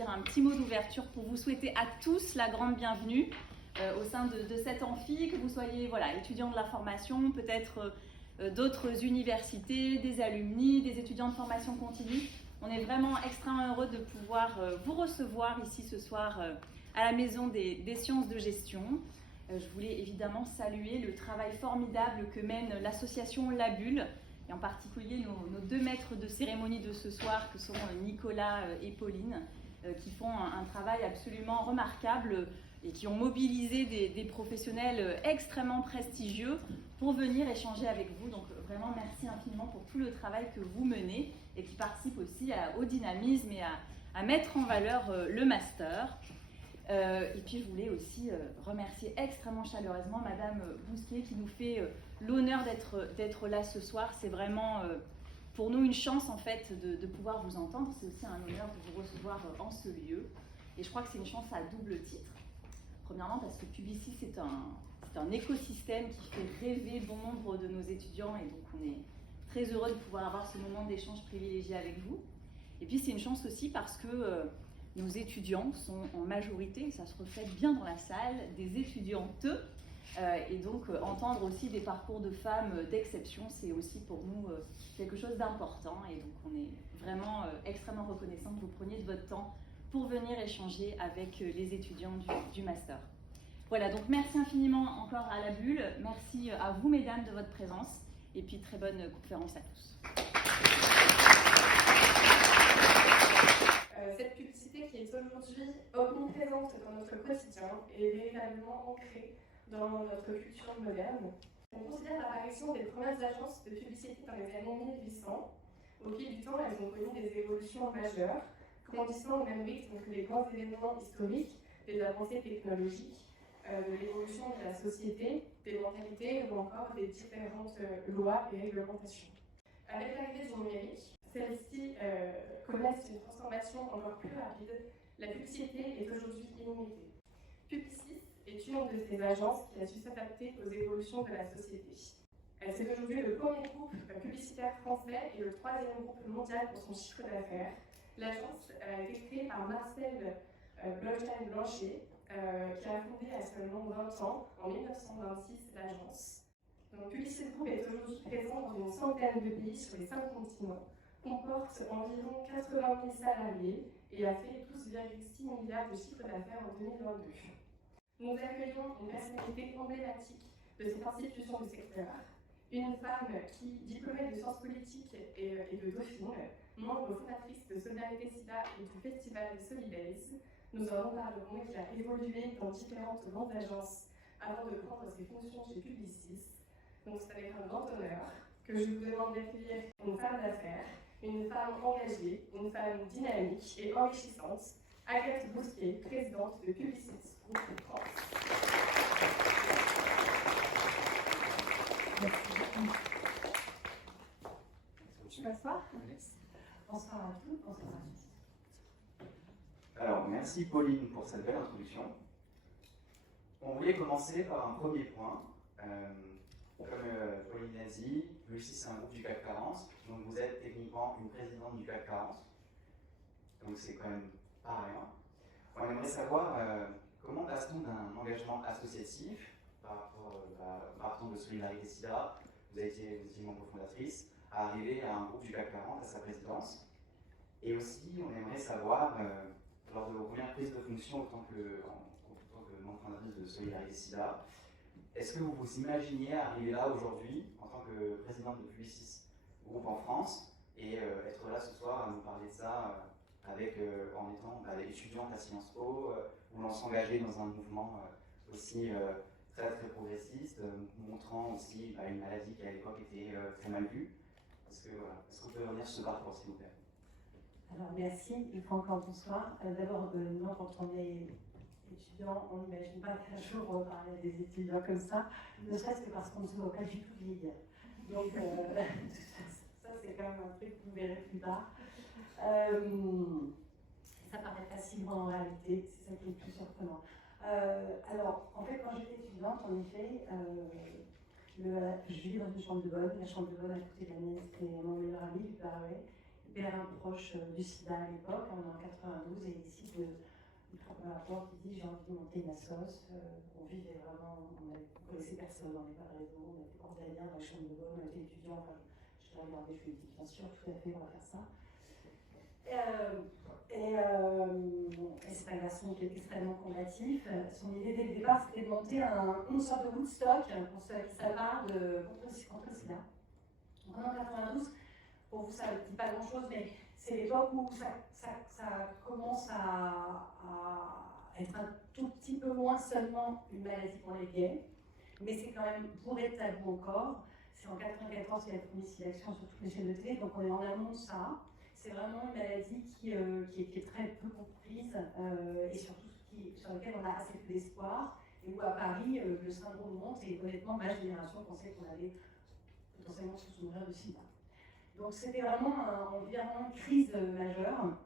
dire un petit mot d'ouverture pour vous souhaiter à tous la grande bienvenue au sein de cet amphi, que vous soyez étudiants de la formation, peut-être d'autres universités, des alumni, des étudiants de formation continue. On est vraiment extrêmement heureux de pouvoir vous recevoir ici ce soir à la Maison des sciences de gestion. Je voulais évidemment saluer le travail formidable que mène l'association La Bulle, et en particulier nos deux maîtres de cérémonie de ce soir, que sont Nicolas et Pauline, qui font un travail absolument remarquable et qui ont mobilisé des professionnels extrêmement prestigieux pour venir échanger avec vous. Donc vraiment merci infiniment pour tout le travail que vous menez et qui participe aussi au dynamisme et à mettre en valeur le master. Et puis je voulais aussi remercier extrêmement chaleureusement Madame Bousquier qui nous fait l'honneur d'être là ce soir. C'est vraiment pour nous une chance en fait de pouvoir vous entendre. C'est aussi un honneur de vous recevoir en ce lieu. Et je crois que c'est une chance à double titre. Premièrement parce que Publicis c'est un écosystème qui fait rêver bon nombre de nos étudiants et donc on est très heureux de pouvoir avoir ce moment d'échange privilégié avec vous. Et puis c'est une chance aussi parce que nos étudiants sont en majorité, et ça se reflète bien dans la salle, des étudiantes. Et donc entendre aussi des parcours de femmes d'exception, c'est aussi pour nous quelque chose d'important. Et donc on est vraiment extrêmement reconnaissant que vous preniez de votre temps pour venir échanger avec les étudiants du master. Voilà, donc merci infiniment encore à La Bulle, merci à vous mesdames de votre présence, et puis très bonne conférence à tous. Cette publicité qui est aujourd'hui omniprésente dans notre quotidien est véritablement ancrée dans notre culture moderne. On considère l'apparition des premières agences de publicité dans les années 1800. Au fil du temps, elles ont connu des évolutions majeures, grandissant au même rythme que les grands événements historiques, des avancées technologiques, de l'évolution de la société, des mentalités ou encore des différentes lois et réglementations. Avec l'arrivée du numérique, celles-ci connaissent une transformation encore plus rapide. La publicité est aujourd'hui illimitée. Publicis est une de ces agences qui a su s'adapter aux évolutions de la société. C'est aujourd'hui le premier groupe publicitaire français et le troisième groupe mondial pour son chiffre d'affaires. L'agence a été créée par Marcel Blochstein-Blanchet, qui a fondé à seulement 20 ans, en 1926, l'agence. Publicis Group est aujourd'hui présent dans une centaine de pays sur les 5 continents, comporte environ 80 000 salariés et a fait 12,6 milliards de chiffre d'affaires en 2022. Nous accueillons une personnalité emblématique de cette institution du secteur, une femme qui, diplômée de sciences politiques et de Dauphine, membre fondatrice de Solidarité SIDA et du Festival Solidays, nous en parlerons, qui a évolué dans différentes grandes agences avant de prendre ses fonctions chez Publicis. Donc c'est avec un grand honneur que je vous demande d'accueillir une femme d'affaires, une femme engagée, une femme dynamique et enrichissante, Agathe Bousquier, présidente de Publicis Group France. Merci. Je peux m'asseoir ? Bonsoir à tous, bonsoir à tous. Alors, merci Pauline pour cette belle introduction. On voulait commencer par un premier point. Comme Pauline l'a dit, Publicis c'est un groupe du CAC 40, donc vous êtes techniquement une présidente du CAC 40, donc c'est quand même pas rien. On aimerait savoir comment passe-t-on d'un engagement associatif, partant de Solidarité SIDA, vous étiez membre fondatrice, à arriver à un groupe du CAC 40, à sa présidence. Et aussi, on aimerait savoir, lors de vos premières prises de fonction en tant que membre fondatrice de Solidarité SIDA, est-ce que vous vous imaginiez arriver là aujourd'hui en tant que présidente de Publicis Group en France et être là ce soir à nous parler de ça en étant étudiante à Sciences Po, voulant s'engager dans un mouvement aussi très très progressiste, montrant aussi une maladie qui à l'époque était très mal vue. Est-ce que vous pouvez revenir sur ce parcours s'il vous plaît? Alors merci, il faut encore bonsoir. D'abord, nous, quand on est étudiant, on n'imagine pas qu'un jour on va parler à des étudiants comme ça, ne serait-ce que parce qu'on ne se voit pas du tout vieillir. Donc ça c'est quand même un truc que vous verrez plus tard. Ça paraît facilement en réalité, c'est ça qui est le plus surprenant. Alors, en fait, quand j'étais étudiante, en effet, je vivais dans une chambre de bonne. La chambre de bonne à côté de la mienne, c'était mon meilleur ami, lui parlait. hyper proche du sida à l'époque, on est en 92, et il décide il trouve un rapport qui dit j'ai envie de monter une assoce. On vivait vraiment, on connaissait personne, on n'avait pas de réseau, on était cordéliens dans la chambre de bonne, on était étudiants, enfin, je l'ai regardé, je lui ai dit bien sûr, tout à fait, on va faire ça. Et c'est un garçon qui est extrêmement combatif. Son idée dès le départ, c'était de monter une sorte de Woodstock, pour ceux qui savent pas, contre le sida. Donc en 92, pour vous, ça ne dit pas grand-chose, mais c'est l'époque où ça commence à être un tout petit peu moins seulement une maladie pour les gays, mais c'est quand même bourré de tabous encore. C'est en 94 qu'il y a la première sélection sur toutes les chaînes de télé, donc on est en amont de ça. C'est vraiment une maladie qui est très peu comprise et surtout sur laquelle on a assez peu d'espoir. Et où à Paris, le syndrome monte et honnêtement, ma génération pensait qu'on allait potentiellement se mourir de sida. Donc c'était vraiment une crise majeure.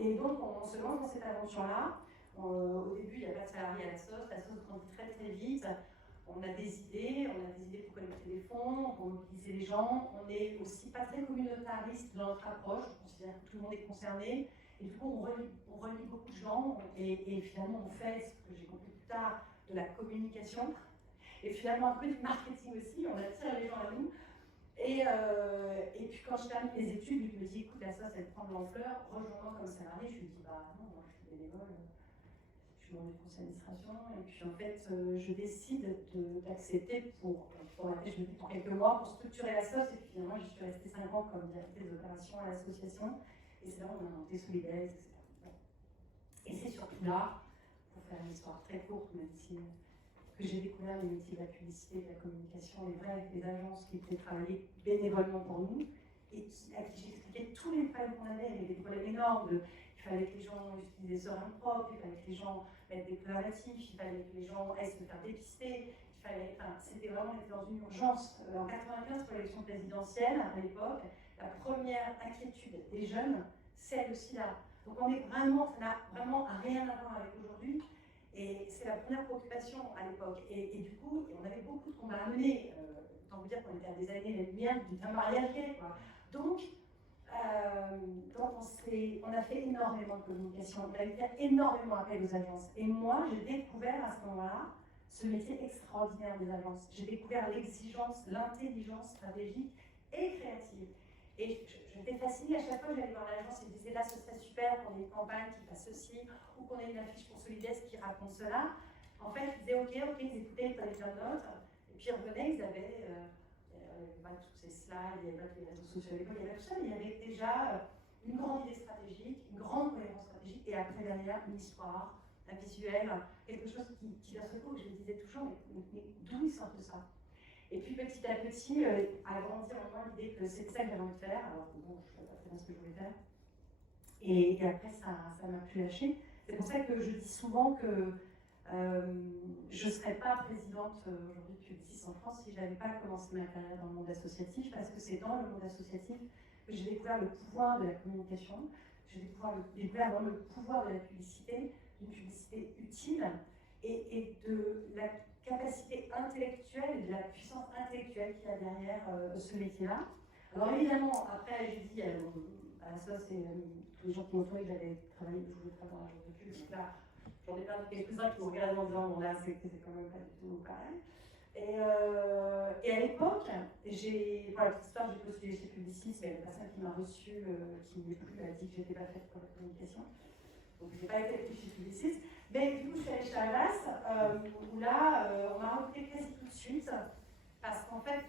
Et donc on se lance dans cette aventure-là. Au début, il n'y a pas de salariés à la sauce grandit très très vite. On a des idées pour collecter des fonds, pour mobiliser les gens. On n'est aussi pas très communautariste dans notre approche, on considère que tout le monde est concerné. Et du coup, on relie beaucoup de gens et finalement on fait, ce que j'ai compris plus tard, de la communication. Et finalement un peu du marketing aussi, on attire les gens à nous. Et puis quand je termine les études, je me dis écoute, la sauce elle prend de l'ampleur, rejoins-moi comme salarié. Je lui dis bah non, moi je suis bénévole. Je suis membre du conseil d'administration et puis en fait je décide d'accepter pour quelques mois pour structurer la sauce et puis finalement j'y suis restée 5 ans comme directrice des opérations à l'association et c'est là où on a monté Solidaires, etc. Et c'est surtout là, pour faire une histoire très courte, même si que j'ai découvert les métiers de la publicité, de la communication, les agences qui étaient travaillées bénévolement pour nous et à qui j'expliquais tous les problèmes qu'on avait, il y avait des problèmes énormes il fallait que les gens utilisent des seringues propres, il fallait que les gens mettent des préservatifs, il fallait que les gens aient se faire dépister, c'était vraiment, on était dans une urgence. En 95, pour l'élection présidentielle, à l'époque, la première inquiétude des jeunes, c'est le sida. Donc ça n'a vraiment rien à voir avec aujourd'hui. Et c'est la première préoccupation à l'époque. Et du coup, on avait beaucoup de combats à mener. Autant vous dire qu'on était à des années-lumière d'un mariage gay. Donc on a fait énormément de communication, on a fait énormément appel aux agences. Et moi, j'ai découvert à ce moment-là ce métier extraordinaire des agences. J'ai découvert l'exigence, l'intelligence stratégique et créative. Et j'étais fascinée, à chaque fois que j'allais voir l'agence, ils disaient là ce serait super qu'on ait une campagne qui fasse ceci, ou qu'on ait une affiche pour Solidaires qui raconte cela. En fait, ils disaient ok, ils écoutaient, ils prenaient plein de notes, et puis ils revenaient, ils avaient pas tous ces slides, il n'y avait pas tous les réseaux sociaux, il y avait tout ça, mais il y avait déjà une grande idée stratégique, une grande cohérence stratégique, et après derrière une histoire, un visuel, quelque chose qui leur secoue, je me disais toujours, mais d'où ils sortent de ça? Et puis petit à petit, a grandi en moi l'idée que c'est ça que j'avais envie de faire, alors que bon, je ne savais pas très bien ce que je voulais faire. Et après, ça m'a plus lâché. C'est pour ça que je dis souvent que je ne serais pas présidente aujourd'hui de Publicis en France si je n'avais pas commencé ma carrière dans le monde associatif, parce que c'est dans le monde associatif que j'ai découvert le pouvoir de la communication, j'ai découvert vraiment le pouvoir de la publicité, d'une publicité utile et de la capacité intellectuelle et de la puissance intellectuelle qu'il y a derrière ce métier-là. Alors évidemment, après j'ai dit à la sauce et tous les gens qui m'ont trouvé que j'allais travailler, que je voulais travailler dans l'agence de pub, donc là, j'en ai perdu quelques-uns qui m'ont regardé en disant bon là c'est quand même pas du tout pareil. Et à l'époque, pour la petite histoire, j'ai postulé chez Publicis, mais la personne qui m'a reçue, qui n'est plus, a dit que j'étais pas faite pour la communication. Donc je n'ai pas été chez Publicis. Mais du coup, je suis allée chez Avas, où là, on m'a recruté quasi tout de suite, parce qu'en fait,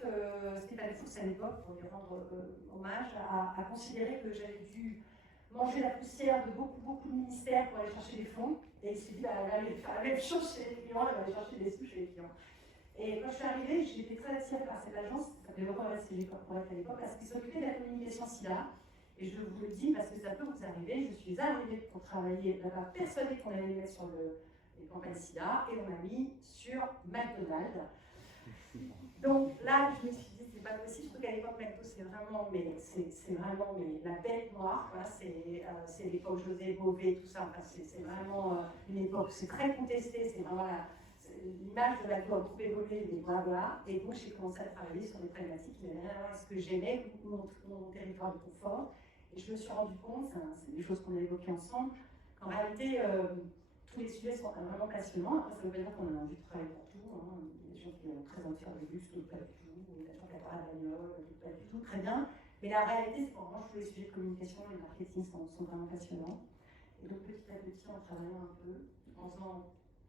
Stéphane Fuchs, à l'époque, pour lui rendre hommage, a considéré que j'avais dû manger la poussière de beaucoup de ministères pour aller chercher des fonds. Et il s'est dit, bah, elle va aller faire la même chose chez les clients, elle va aller chercher des sous chez les clients. Et quand je suis arrivée, j'étais très attirée par cette agence, qui s'appelait Europe SCG Corporate à l'époque, parce qu'ils s'occupaient de la communication SIDA. Et je vous le dis parce que ça peut vous arriver, je suis arrivée pour travailler là-bas, persuadée qu'on allait les mettre sur les campagnes SIDA, et on m'a mis sur McDonald's. Donc là, je me suis dit, c'est pas possible, surtout qu'à l'époque, McDo, c'est vraiment la bête noire, c'est l'époque José Bové, tout ça, enfin, c'est vraiment une époque, c'est très contesté, c'est vraiment l'image de McDo a beaucoup évolué, mais voilà. Et donc j'ai commencé à travailler sur des problématiques qui n'avaient rien à voir avec ce que j'aimais, mon territoire de confort. Et je me suis rendu compte, c'est des choses qu'on a évoquées ensemble, qu'en réalité, tous les sujets sont vraiment passionnants. Après, ça veut pas dire qu'on a envie de travailler pour tout. Hein. Il y a des gens qui ont très envie de faire du luxe, d'autres pas du tout. Il y a des gens qui adorent la bagnole, d'autres pas du tout. Très bien. Mais la réalité, c'est qu'en revanche, tous les sujets de communication et de marketing sont vraiment passionnants. Et donc, petit à petit, en travaillant un peu, en faisant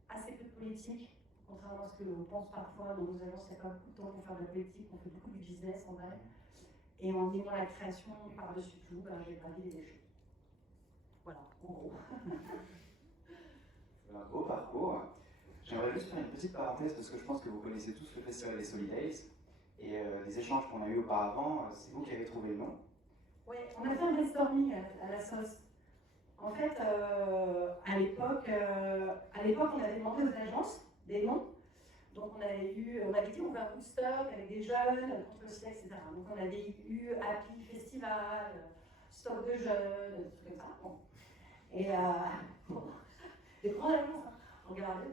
assez peu de politique, contrairement à ce qu'on pense parfois dans nos agences, il n'y a pas beaucoup de temps pour faire de la politique, on fait beaucoup du business en vrai. Et en aimant la création par-dessus tout, j'ai gravi les échelons. Voilà, en gros. Un beau parcours. J'aimerais juste faire une petite parenthèse parce que je pense que vous connaissez tous le festival des Solidays. Et les échanges qu'on a eus auparavant, c'est vous qui avez trouvé le nom. Oui, on a fait un brainstorming à la sauce. En fait, à l'époque, on avait demandé aux agences des noms. Donc on avait dit on veut un Woodstock avec des jeunes, contre le siècle, etc. Donc on avait eu Happy Festival, Stock de jeunes, des trucs comme ça. Bon. Et des grandes agences, hein. On regardait,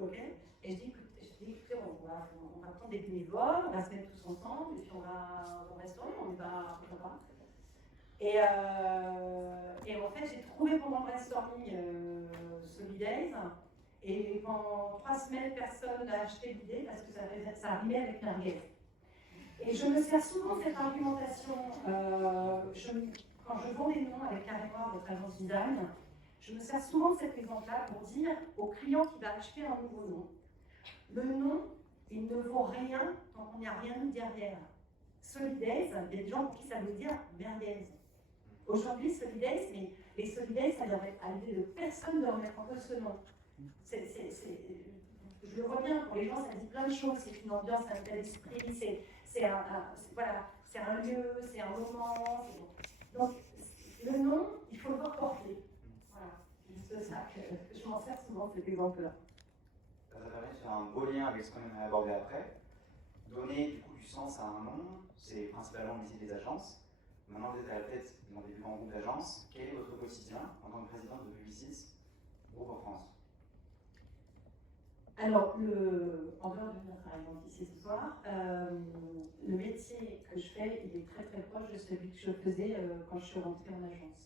ok. Et je dis écoutez, on va prendre des bénévoles, on va se mettre tous ensemble, et puis on va au restaurant, on va, pourquoi pas. Et en fait, j'ai trouvé pendant le brainstorming Solidays. Et pendant 3 semaines, personne n'a acheté l'idée parce que ça arrivait avec merguez. Et je me sers souvent de cette argumentation. Quand je vends des noms avec Carrément, votre agence design, je me sers souvent de cet exemple-là pour dire au client qui va acheter un nouveau nom, le nom, il ne vaut rien tant qu'on n'y a rien mis derrière. Solidays, il y a des gens pour qui ça veut dire merguez. Aujourd'hui, Solidays, mais les Solidays, ça devrait être à l'idée de personne de remettre en cause ce nom. Je le vois bien, pour les gens, ça dit plein de choses. C'est une ambiance, un tel esprit, c'est un lieu, c'est un moment. Donc, le nom, il faut le voir porter. Voilà, c'est juste ça que je m'en sers souvent de cet exemple-là. Ça permet de faire un beau lien avec ce qu'on a abordé après. Donner du coup du sens à un nom, c'est principalement le métier des agences. Maintenant, vous êtes à la tête dans des grands groupes d'agences. Quel est votre quotidien en tant que présidente de Publicis, groupe en France? Alors, en dehors de venir travailler ici ce soir, le métier que je fais, il est très très proche de celui que je faisais quand je suis rentrée en agence.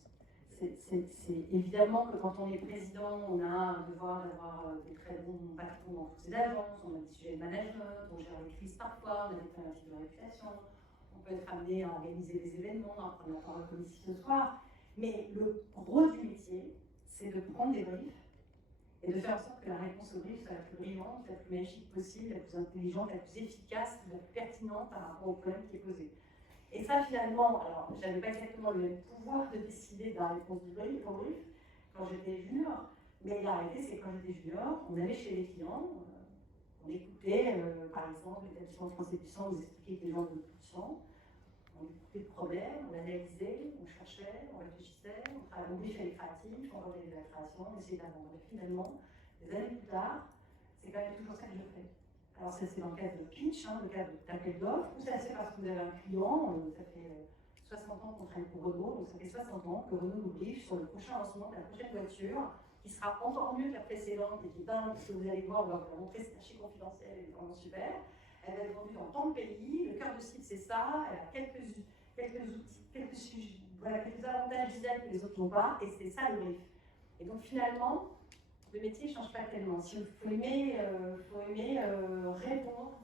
C'est évidemment que quand on est président, on a un devoir d'avoir des très bons patrons dans toutes ces agences, on a des sujets de management, on gère les crises parfois, on a des problématiques de réputation, on peut être amené à organiser des événements, à prendre la parole comme ici ce soir. Mais le gros du métier, c'est de prendre des briefs et de faire en sorte que la réponse au brief soit la plus brillante, la plus magique possible, la plus intelligente, la plus efficace, la plus pertinente par rapport au problème qui est posé. Et ça, finalement, alors, j'avais pas exactement le même pouvoir de décider de la réponse du brief, au brief quand j'étais junior, mais la réalité, c'est que quand j'étais junior, on allait chez les clients, on écoutait, par exemple, l'établissement français du sang nous expliquait que les gens veulent plus de sang, on écoutait le problème, on l'analysait, on cherchait, on réfléchissait, on briefait les créatifs, on organisait la création, on essayait d'apprendre. Et finalement, des années plus tard, c'est quand même toujours ça que je fais. Alors ça c'est dans le cadre de pitch, le cadre d'appel d'offres, ou ça c'est parce que vous avez un client, ça fait 60 ans qu'on travaille pour Renault, donc ça fait 60 ans que Renault nous briefe sur le prochain lancement de la prochaine voiture, qui sera encore mieux que la précédente et qui est dingue, parce que vous allez voir, on va vous la montrer, c'est archi confidentiel, elle est vraiment super. Elle va être vendue dans tant de pays, le cœur de cible c'est ça, elle a quelques outils, quelques avantages design que les autres n'ont pas, et c'est ça le brief. Et donc finalement, le métier ne change pas tellement. Il faut aimer répondre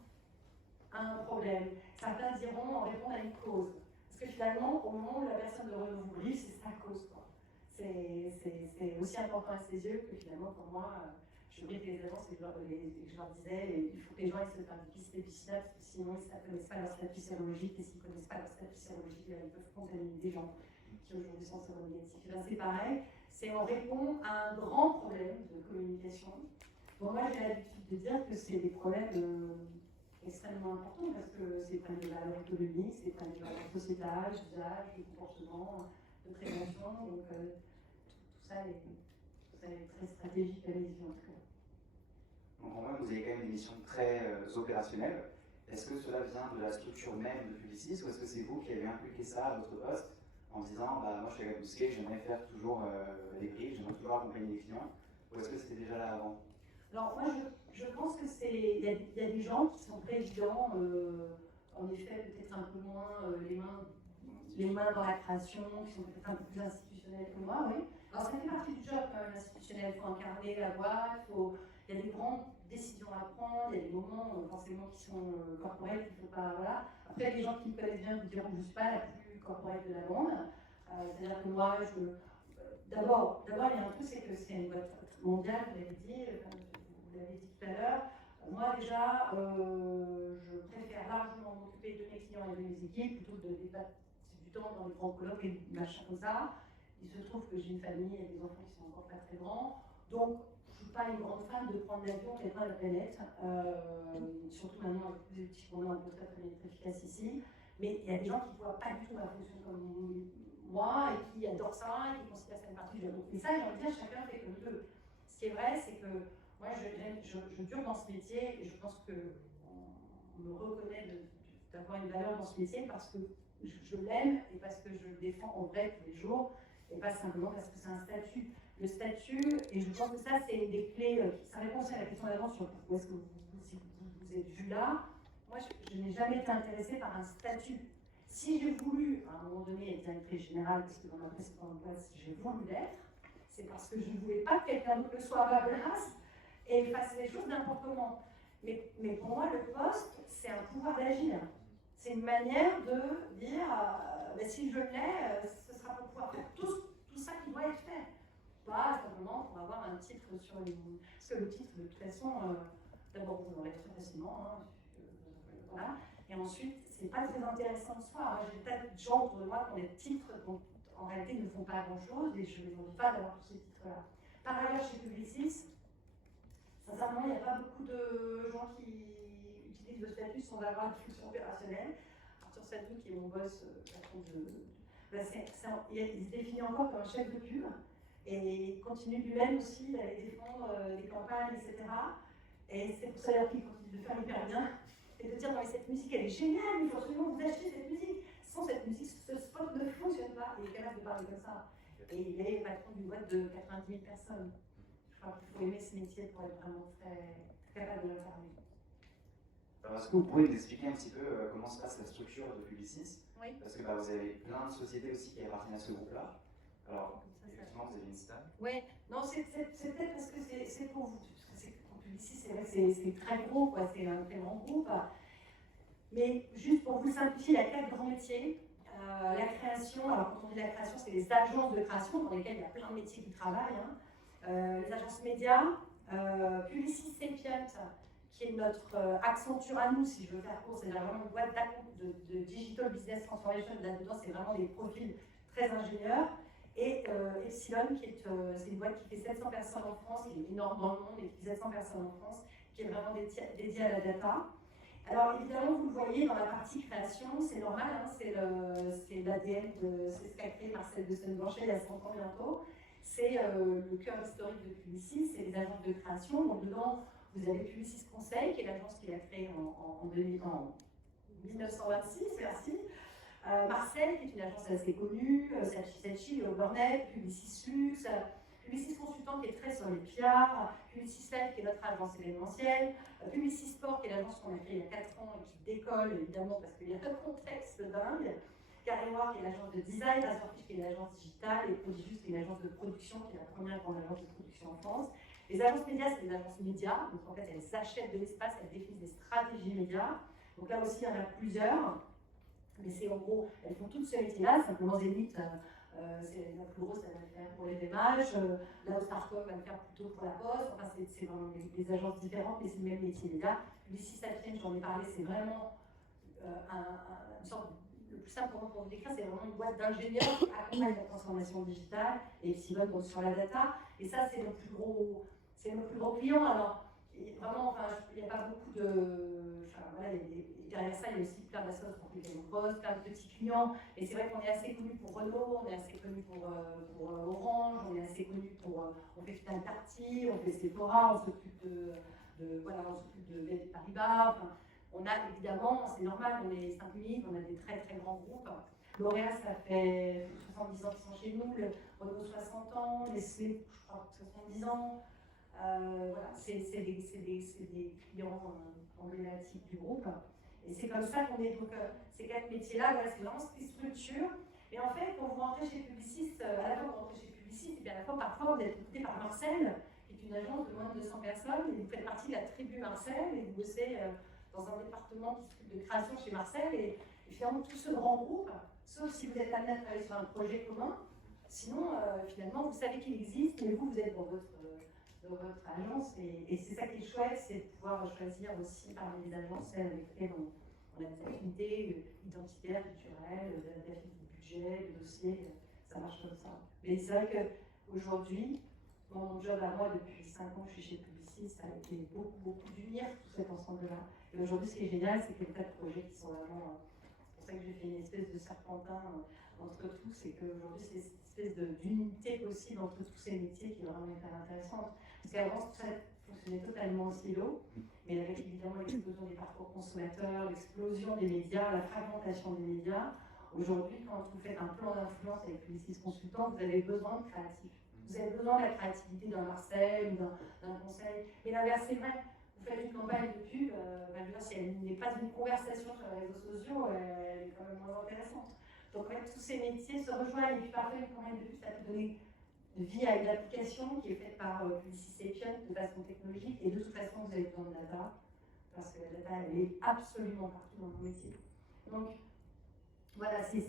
à un problème. Certains diront répondre à une cause. Parce que finalement, au moment où la personne de Renault vous brief, c'est sa cause. C'est aussi important à ses yeux que finalement, pour moi, je brief les agences et que je leur disais, il faut que les gens se fassent du pistes parce que sinon ils ne connaissent pas leur statut sérologique, et s'ils ne connaissent pas leur statut sérologique, ils peuvent contaminer des gens qui aujourd'hui sont séronégatifs. C'est pareil. On répond à un grand problème de communication. Bon, moi, j'ai l'habitude de dire que c'est des problèmes extrêmement importants parce que c'est des problèmes de valeur économique, c'est des problèmes de valeur sociétale, d'usage, de comportement, de prévention. Donc, tout ça est très stratégique à mes yeux, en tout cas. Donc, en fait, vous avez quand même des missions très opérationnelles. Est-ce que cela vient de la structure même de Publicis ou est-ce que c'est vous qui avez inculqué ça à votre poste en disant, moi je suis à Bousquet, j'aimerais faire toujours les briefs, j'aimerais toujours accompagner les clients, ou est-ce que c'était déjà là avant? Alors moi je pense que il y a des gens qui sont présidents, en effet peut-être un peu moins les mains les mains dans la création, qui sont peut-être un peu plus institutionnels que moi, oui. Alors ça fait partie du job quand même institutionnel, il faut incarner la boîte, il y a des grandes décisions à prendre, il y a des moments forcément qui sont corporate, il ne faut pas, voilà. Après les gens qui me connaissent bien vous diront que je ne suis pas la plus corporate de la bande, c'est-à-dire que moi, d'abord il y a un truc, c'est que c'est une boîte mondiale, vous l'avez dit, vous l'avez dit tout à l'heure. Moi déjà, je préfère largement m'occuper de mes clients et de mes équipes plutôt que de débattre du temps dans les grands colloques et machin comme ça. Il se trouve que j'ai une famille et des enfants qui sont encore pas très grands, donc je ne suis pas une grande fan de prendre l'avion et d'être à la planète, surtout maintenant avec tous les outils qu'on a, on peut très bien être efficace ici. Mais il y a des gens qui ne voient pas du tout ma fonction comme moi et qui adorent ça et qui considèrent ça une partie du job. Mais ça, j'ai envie de dire, chacun fait comme il veut. Ce qui est vrai, c'est que moi, je dure dans ce métier et je pense qu'on me reconnaît d'avoir une valeur dans ce métier parce que je l'aime et parce que je le défends en vrai tous les jours et pas simplement parce que c'est un statut. Le statut, et je pense que ça, c'est une des clés, ça répond aussi à la question d'avant sur pourquoi est-ce que vous êtes vu là. Moi, je n'ai jamais été intéressée par un statut. Si j'ai voulu, à un moment donné, être directrice générale, parce que dans ma précédente boîte, j'ai voulu l'être, c'est parce que je ne voulais pas que quelqu'un d'autre le soit à ma place et fasse les choses n'importe comment. Mais pour moi, le poste, c'est un pouvoir d'agir. C'est une manière de dire, si je l'ai, ce sera pour pouvoir faire tout ça qui doit être fait. Pas simplement pour avoir un titre sur les... Parce que le titre, de toute façon, d'abord, vous l'aurez très facilement, voilà. Et ensuite, c'est pas très intéressant de soi. Moi, j'ai tas de gens autour de moi qui ont des titres dont, en réalité, ne font pas grand-chose et je ne les envie pas d'avoir tous ces titres-là. Par ailleurs, chez Publicis, sincèrement, il n'y a pas beaucoup de gens qui utilisent le statut sans avoir une fonction opérationnelle. Arthur Sadou, qui est mon boss, il se définit encore comme un chef de pub et il continue lui-même aussi d'aller défendre des campagnes, etc. Et c'est pour ça qu'il continue de faire hyper bien et de dire non mais cette musique elle est géniale, il faut absolument vous acheter cette musique. Sans cette musique, ce spot ne fonctionne pas. Et il est capable de parler comme ça. Et il est patron d'une boîte de 90 000 personnes. Je crois qu'il faut aimer ce métier pour être vraiment très capable de l'incarner. Alors, est-ce que vous pourriez nous expliquer un petit peu comment se passe la structure de Publicis? Oui. Parce que vous avez plein de sociétés aussi qui appartiennent à ce groupe-là. Alors, effectivement, vous avez une stat. Oui, non, c'est peut-être parce que c'est pour vous. Pour Publicis, c'est vrai que c'est très gros, quoi. C'est un très grand groupe. Mais juste pour vous simplifier, il y a 4 grands métiers. La création, alors quand on dit la création, c'est les agences de création dans lesquelles il y a plein de métiers qui travaillent. Les agences médias, Publicis Sapient, qui est notre Accenture à nous, si je veux faire court, c'est vraiment une boîte de digital business transformation. Là-dedans, c'est vraiment des profils très ingénieurs. Et Epsilon, c'est une boîte qui fait 700 personnes en France, qui est énorme dans le monde, et qui fait 700 personnes en France, qui est vraiment dédiée à la data. Alors évidemment, vous le voyez dans la partie création, c'est normal, c'est l'ADN, c'est ce qu'a créé Marcel de Sonnenblanchet il y a 100 ans bientôt. C'est le cœur historique de Publicis, c'est les agences de création. Donc dedans, vous avez Publicis Conseil, qui est l'agence qu'il a créée en 1926, merci. Marcel, qui est une agence assez connue, Sachi, Overnet, Publicis Luxe, Publicis Consultant qui est très sur les PR, Publicis Live qui est notre agence événementielle, Publicis Sport qui est l'agence qu'on a créée il y a 4 ans et qui décolle évidemment parce qu'il y a un contexte dingue, Carré-Noir qui est l'agence de design, Azorfish qui est l'agence digitale et Prodigious qui est l'agence de production, qui est la première grande agence de production en France. Les agences médias, c'est des agences médias, donc en fait elles achètent de l'espace, elles définissent des stratégies médias. Donc là aussi il y en a plusieurs, mais c'est en gros, elles font toutes ce métier-là, simplement Zénith. C'est la plus grosse, elle va le faire pour les démarches. Là où Starcom va le faire plutôt pour la poste. Enfin, c'est vraiment des agences différentes, mais c'est le même métier là. Publicis Sapient, j'en ai parlé, c'est vraiment une sorte. Le plus simple pour vous décrire, c'est vraiment une boîte d'ingénieurs qui accompagne la transformation digitale et Epsilon donc sur la data. Et ça, c'est notre plus gros client. Alors, vraiment, il n'y a pas beaucoup de. Voilà, derrière ça, il y a aussi plein d'associations pour les postes, plein de petits clients. Et c'est vrai qu'on est assez connu pour Renault, on est assez connu pour Orange, on est assez connu pour. On fait Final Party, on fait Sephora, on s'occupe de Paribas. Enfin, on a évidemment, c'est normal, on est 5000, on a des très très grands groupes. L'Oréal, ça fait 70 ans qu'ils sont chez nous, Renault 60 ans, Nestlé, je crois, 70 ans. Voilà, c'est des clients emblématiques du groupe. Et c'est comme ça qu'on est. Donc, ces 4 métiers-là, voilà, c'est vraiment cette structure Mais en fait, quand vous rentrez chez Publicis, à la fois vous rentrez chez Publicis, et puis à la fois parfois vous êtes écouté par Marcel, qui est une agence de moins de 200 personnes, et vous faites partie de la tribu Marcel, et vous bossez dans un département qui s'occupe de création chez Marcel, et finalement tout ce grand groupe, sauf si vous êtes amené à travailler sur un projet commun, sinon finalement vous savez qu'il existe, mais vous êtes dans votre agence, et c'est ça qui est chouette, c'est de pouvoir choisir aussi parmi les agences celles avec lesquelles on a des affinités identitaires, culturelles, d'affinités de budget, de dossiers, ça marche comme ça. Mais c'est vrai qu'aujourd'hui, mon job à moi depuis 5 ans que je suis chez Publicis, ça a été beaucoup d'unir tout cet ensemble-là. Et aujourd'hui, ce qui est génial, c'est qu'il y a des tas de projets qui sont vraiment. C'est pour ça que j'ai fait une espèce de serpentin entre tous, c'est qu'aujourd'hui, c'est cette espèce d'unité possible entre tous ces métiers qui est vraiment hyper intéressante. Parce qu'avant, tout ça fonctionnait totalement en silo, mais avec évidemment l'explosion des parcours consommateurs, l'explosion des médias, la fragmentation des médias. Aujourd'hui, quand vous faites un plan d'influence avec Publicis Consultant, vous avez besoin de créatifs. Vous avez besoin de la créativité d'un Marcel ou d'un conseil. Et l'inverse, c'est vrai. Vous faites une campagne de pub, si elle n'est pas une conversation sur les réseaux sociaux, elle est quand même moins intéressante. Donc, en fait, tous ces métiers se rejoignent. Et puis, parfois, une campagne de pub, ça peut donner vie à une application qui est faite par Publicis Sapient de façon technologique. Et de toute façon, vous avez besoin de data, parce que la data, elle est absolument partout dans vos métiers. Donc, voilà, ces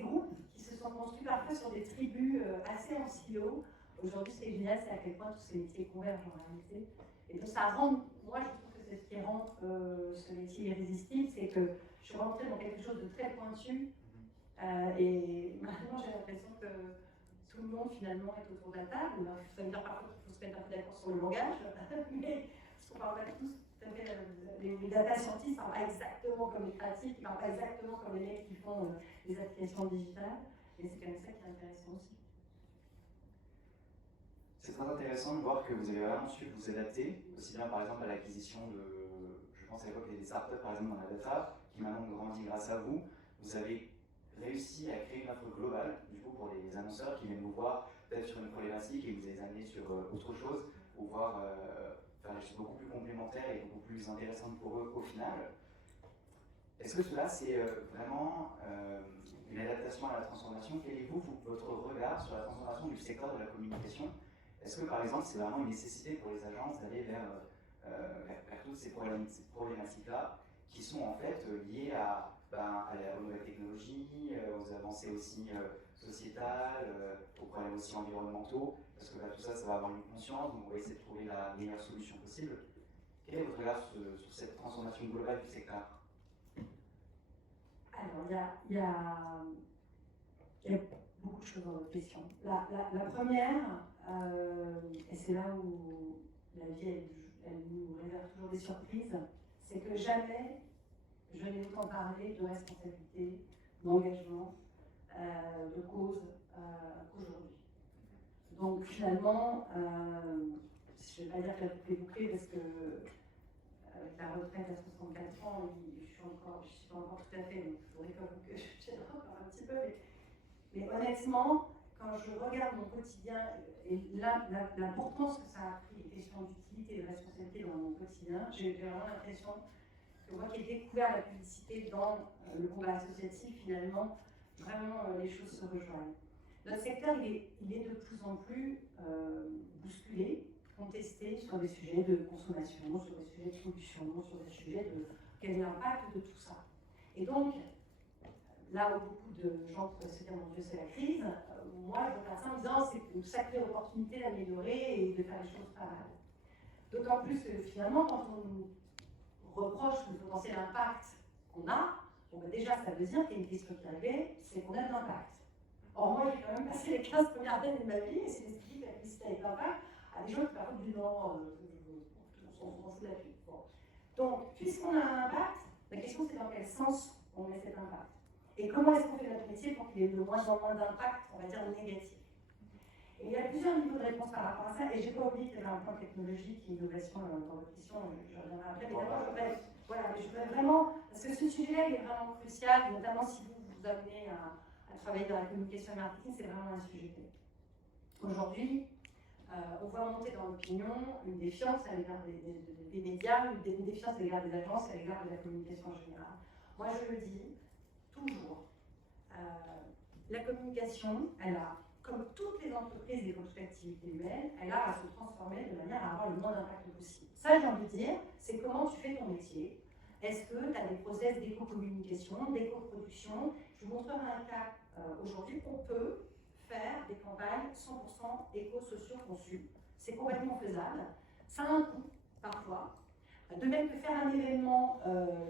groupes qui se sont construits parfois sur des tribus assez en silo. Aujourd'hui, ce qui est génial, c'est à quel point tous ces métiers convergent en réalité. Et donc, ça rend, moi, je trouve que c'est ce qui rend ce métier irrésistible, c'est que je suis rentrée dans quelque chose de très pointu. Et maintenant, j'ai l'impression que tout le monde, finalement, est autour de la table. Ça veut dire parfois qu'il faut se mettre un peu d'accord sur le langage, mais parce qu'on ne parle pas tous. Les data scientists ne parlent pas exactement comme les créatifs, ils ne parlent pas exactement comme les mecs qui font des applications digitales, et c'est quand même ça qui est intéressant aussi. C'est très intéressant de voir que vous avez vraiment su vous adapter, aussi bien par exemple à l'acquisition de, je pense à l'époque des startups par exemple dans la data, qui maintenant ont grandi grâce à vous. Vous avez réussi à créer une offre globale, du coup pour les annonceurs qui viennent vous voir peut-être sur une problématique et vous les amener sur autre chose, ou voir faire des choses beaucoup plus complémentaires et beaucoup plus intéressantes pour eux au final. Est-ce que cela, c'est vraiment une adaptation à la transformation? Quel est votre regard sur la transformation du secteur de la communication? Est-ce que, par exemple, c'est vraiment une nécessité pour les agences d'aller vers toutes ces problématiques-là qui sont en fait liées à la nouvelle technologie, aux avancées aussi sociétales, aux problèmes aussi environnementaux, parce que tout ça, ça va avoir une conscience, donc on va essayer de trouver la meilleure solution possible. Quel est votre regard sur cette transformation globale du secteur? Alors, il y a beaucoup de choses dans votre question. La première, et c'est là où la vie, elle nous réserve toujours des surprises, c'est que jamais je n'ai autant parlé de responsabilité, d'engagement, de cause qu'aujourd'hui. Donc finalement, je ne vais pas dire que la boucle est bouclée parce que avec la retraite à 64 ans, je suis pas encore tout à fait, donc il faudrait quand même que je tienne encore un petit peu. Mais honnêtement, quand je regarde mon quotidien et l'importance que ça a pris, les questions d'utilité et de responsabilité dans mon quotidien, j'ai vraiment l'impression que moi qui ai découvert la publicité dans le combat associatif, finalement, vraiment les choses se rejoignent. Notre secteur, il est de plus en plus bousculé, contesté sur des sujets de consommation, sur des sujets de pollution, sur des sujets de quel est l'impact de tout ça. Et donc, là où beaucoup de gens pourraient se dire, mon Dieu, c'est la crise, moi, je vois ça en disant, c'est une sacrée opportunité d'améliorer et de faire les choses pas mal. D'autant plus que finalement, quand on nous reproche le potentiel impact qu'on a, bon, ben déjà, ça veut dire qu'il y a une question qui est arrivée, c'est qu'on a de l'impact. Or, moi, j'ai quand même passé les 15 premières années de ma vie, et c'est d'expliquer que la publicité avec l'impact à des gens qui parfois disent non, on s'en fout de la pub. Bon. Donc, puisqu'on a un impact, la question c'est dans quel sens on met cet impact. Et comment est-ce qu'on fait notre métier pour qu'il y ait de moins en moins d'impact, on va dire, négatif. Et il y a plusieurs niveaux de réponse par rapport à ça, et je n'ai pas oublié qu'il y avait un point technologique et innovation dans votre question, je reviendrai après, mais d'abord, je voudrais vraiment, parce que ce sujet-là il est vraiment crucial, notamment si vous vous amenez à travailler dans la communication et le marketing, c'est vraiment un sujet clé. Aujourd'hui, on voit monter dans l'opinion une défiance à l'égard des médias, une défiance à l'égard des agences, à l'égard de la communication en général. Moi, je le dis toujours, La communication, elle a, comme toutes les entreprises et toutes les activités humaines, elle a à se transformer de manière à avoir le moins d'impact possible. Ça, j'ai envie de dire, c'est comment tu fais ton métier. Est-ce que tu as des process d'éco-communication, d'éco-production? Je vous montrerai un cas aujourd'hui. On peut faire des campagnes 100% éco-socio-conçues. C'est complètement faisable. Ça a un coût, parfois. De même que faire un événement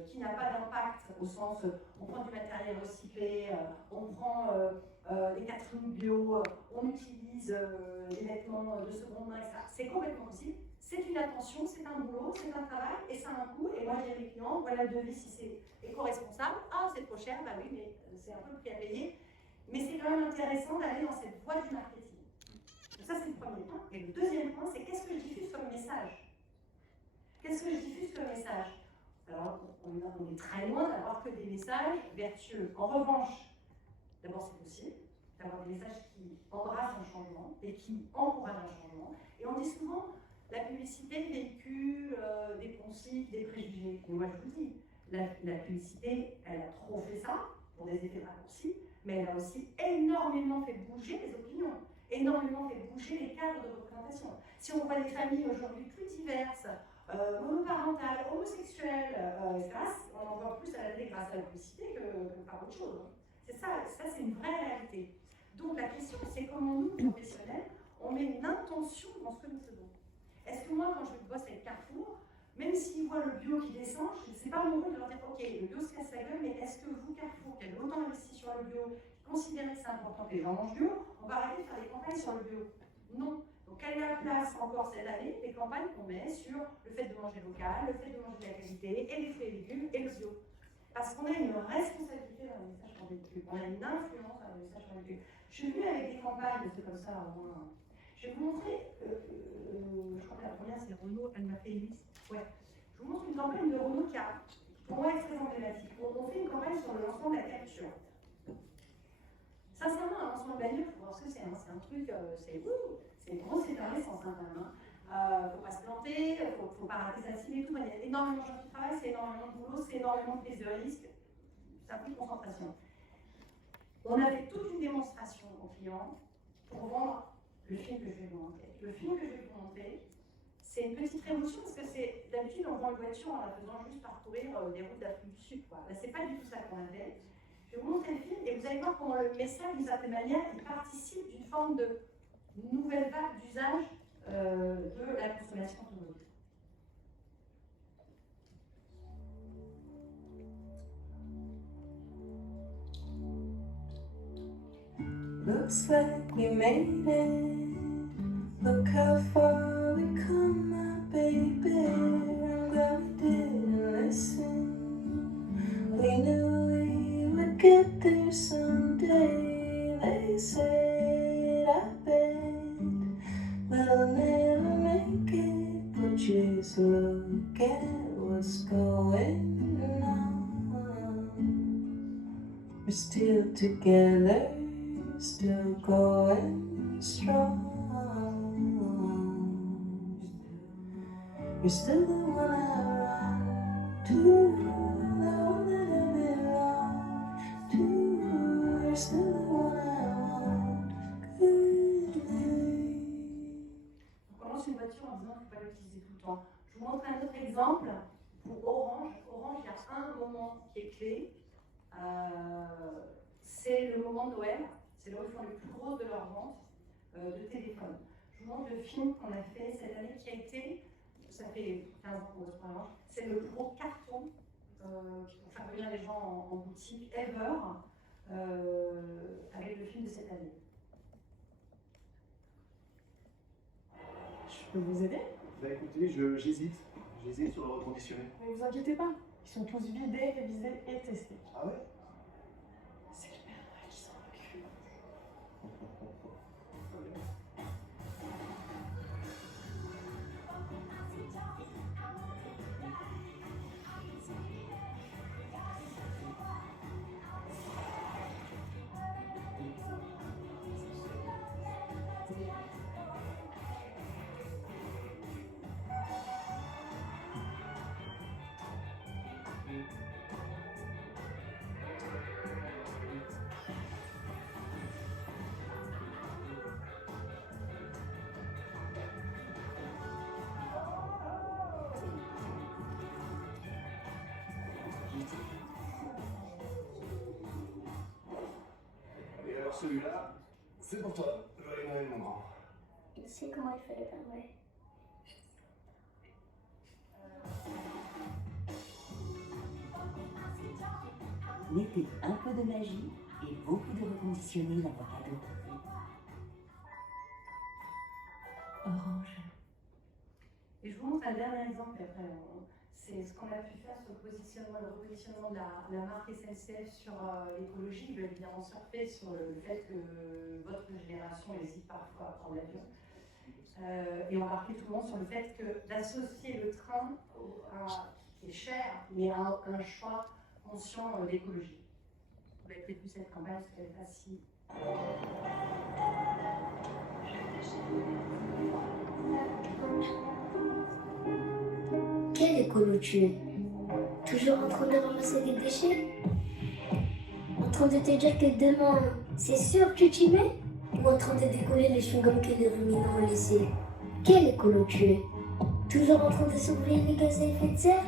qui n'a pas d'impact, au sens on prend du matériel recyclé, on prend des catering bio, on utilise des vêtements de seconde main, etc. C'est complètement possible. C'est une attention, c'est un boulot, c'est un travail et ça a un coût. Et moi, je dis à mes clients, voilà le devis si c'est éco-responsable. Ah, c'est trop cher, bah oui, mais c'est un peu le prix à payer. Mais c'est quand même intéressant d'aller dans cette voie du marketing. Donc ça, c'est le premier point. Et le deuxième point, c'est qu'est-ce que je diffuse comme message? Qu'est-ce que je diffuse comme message? Alors, on est très loin d'avoir que des messages vertueux. En revanche, d'abord, c'est possible d'avoir des messages qui embrassent un changement et qui encouragent un changement. Et on dit souvent, la publicité véhicule des poncifs, des préjugés. Et moi, je vous dis, la publicité, elle a trop fait ça, pour des effets raccourcis, mais elle a aussi énormément fait bouger les opinions, énormément fait bouger les cadres de représentation. Si on voit des familles aujourd'hui plus diverses, monoparentales, homosexuelles, etc., on en voit plus à la télé grâce à la publicité que par autre chose. C'est ça c'est une vraie réalité. Donc la question, c'est comment nous, professionnels, on met une intention dans ce que nous faisons. Est-ce que moi, quand je bosse avec Carrefour, même s'ils voient le bio qui descend, c'est pas mon rôle de leur dire ok, le bio se casse la gueule, mais est-ce que vous, Carrefour, qui avez autant investi sur le bio, considérez que c'est important que les gens mangent bio, on va arrêter de faire des campagnes sur le bio? Non. Donc, quelle est la place encore cette année des campagnes qu'on met sur le fait de manger local, le fait de manger de la qualité, et les fruits et légumes, et le bio? Parce qu'on a une responsabilité dans le message qu'on véhicule, on a une influence dans le message qu'on véhicule. Je suis venue avec des campagnes, c'est comme ça, au moins. Je vais vous montrer, je crois que la première c'est Renault, elle m'a fait une liste. Ouais. Je vous montre une campagne de Renault qui pour moi, est très emblématique. On fait une campagne sur le lancement de la capture. Sincèrement, un lancement de bagnole, il faut voir ce que c'est. C'est un truc, c'est une grosse effervescence quand même. Faut pas se planter, faut pas rater sa cible et tout. Il y a énormément de gens qui travaillent, c'est énormément de boulot, c'est énormément de prise de risque. Ça implique concentration. On a fait toute une démonstration aux clients pour vendre le film que je vais vous montrer. Le film que je vais vous montrer, c'est une petite révolution parce que c'est d'habitude on vend une voiture en la faisant juste parcourir des routes d'Afrique du Sud. Là, c'est pas du tout ça qu'on a fait. Je vais vous montrer le film et vous allez voir comment le message, d'une certaine manière, il participe d'une forme de nouvelle vague d'usage de la consommation automobile. Looks like we made it. Look how far we come, my baby. I'm glad we didn't listen. We knew we would get there someday. They said, I bet we'll never make it. But just look at what's going on. We're still together, still going strong. You're still the one I run to, the one that I belong to. You're still the one I want. Good night. On lance une voiture en disant qu'il ne faut pas l'utiliser tout le temps. Je vous montre un autre exemple pour Orange. Orange, il y a un moment qui est clé. C'est le moment de Noël. C'est là où ils font les plus grosses de leurs ventes de téléphone. Je vous montre le film qu'on a fait cette année qui a été, ça fait 15 ans qu'on bosse pour Orange, c'est le plus gros carton pour faire venir les gens en boutique ever avec le film de cette année. Je peux vous aider? Bah écoutez, j'hésite sur le reconditionné. Mais vous inquiétez pas, ils sont tous vidés, révisés et testés. Ah ouais? C'est le Père Noël qui s'en occupe. Alors celui-là, c'est pour toi. Joyeux Noël, mon grand. Je sais comment il fallait faire, ouais. Mettez un peu de magie et beaucoup de reconditionné dans vos cadeaux. Orange. Et je vous montre un dernier exemple après. C'est ce qu'on a pu faire sur le repositionnement de la marque SNCF sur l'écologie. Il veut évidemment surfer sur le fait que votre génération hésite parfois à prendre l'avion. Et embarquer tout le monde sur le fait que d'associer le train, qui est cher, mais à un choix conscient d'écologie. Vous avez peut-être vu cette campagne, parce qu'elle n'est pas si... Quel écolo tu es? Toujours en train de ramasser des déchets? En train de te dire que demain, c'est sûr que tu t'y mets? Ou en train de décoller les chewing-gums que les ruminants ont laissés? Quel écolo tu es? Toujours en train de s'ouvrir les gaz à effet de serre?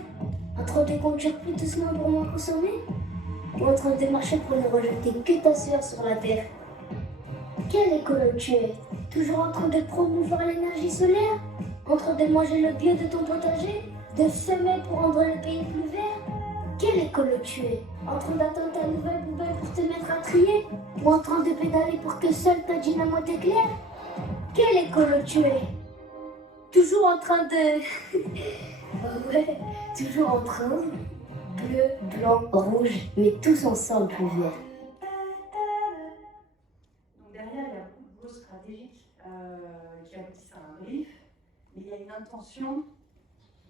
En train de conduire plus doucement pour moins consommer? Ou en train de marcher pour ne rejeter que ta sueur sur la terre? Quel écolo tu es? Toujours en train de promouvoir l'énergie solaire? En train de manger le bio de ton potager? De semer pour rendre le pays plus vert? Quel écolo tu es? En train d'attendre ta nouvelle poubelle pour te mettre à trier? Ou en train de pédaler pour que seule ta dynamo t'éclaire? Quel écolo tu es? Toujours en train de... ouais, toujours en train... Bleu, blanc, rouge, mais tous ensemble plus vert. Donc derrière, il y a beaucoup de boulot stratégique qui aboutissent à un brief, mais il y a une intention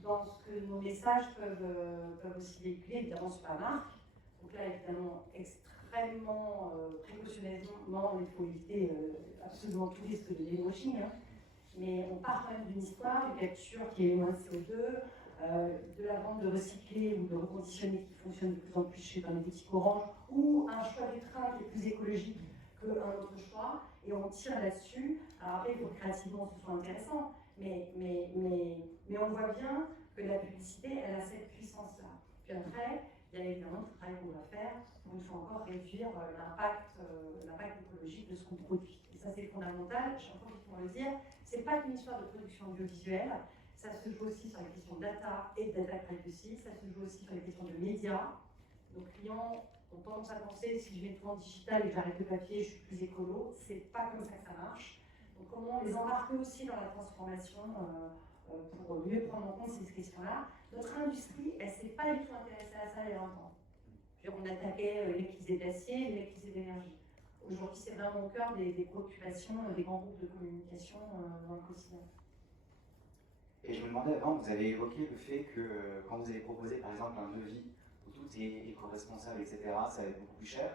dans ce que nos messages peuvent aussi véhiculer, évidemment sur la marque. Donc là, évidemment, extrêmement précautionneusement, il faut éviter absolument tout risque de greenwashing, hein. Mais on part quand même d'une histoire, une capture qui est moins de CO2, de la vente de recyclés ou de reconditionné qui fonctionne de plus en plus chez dans les boutiques Orange, ou un choix des trains qui est plus écologique qu'un autre choix, et on tire là-dessus. Alors après, il faut que créativement ce soit intéressant, mais on voit bien que la publicité, elle a cette puissance-là. Puis après, il y a évidemment tout le travail qu'on va faire pour une fois encore réduire l'impact écologique de ce qu'on produit. Et ça, c'est fondamental, j'en profite pour le dire, c'est pas qu'une histoire de production audiovisuelle, ça se joue aussi sur les questions de data et de data privacy, ça se joue aussi sur les questions de médias. Nos clients ont tendance à penser, si je mets tout en digital et que j'arrête le papier, je suis plus écolo. C'est pas comme ça que ça marche. Donc comment les embarquer aussi dans la transformation pour mieux prendre en compte ces questions-là. Notre industrie, elle ne s'est pas du tout intéressée à ça il y a 20 ans. On attaquait l'électricité d'acier et l'électricité d'énergie. Aujourd'hui, c'est vraiment au cœur des préoccupations des grands groupes de communication dans le quotidien. Et je me demandais avant, vous avez évoqué le fait que quand vous avez proposé par exemple un devis où tout est éco-responsable, etc., ça va être beaucoup plus cher.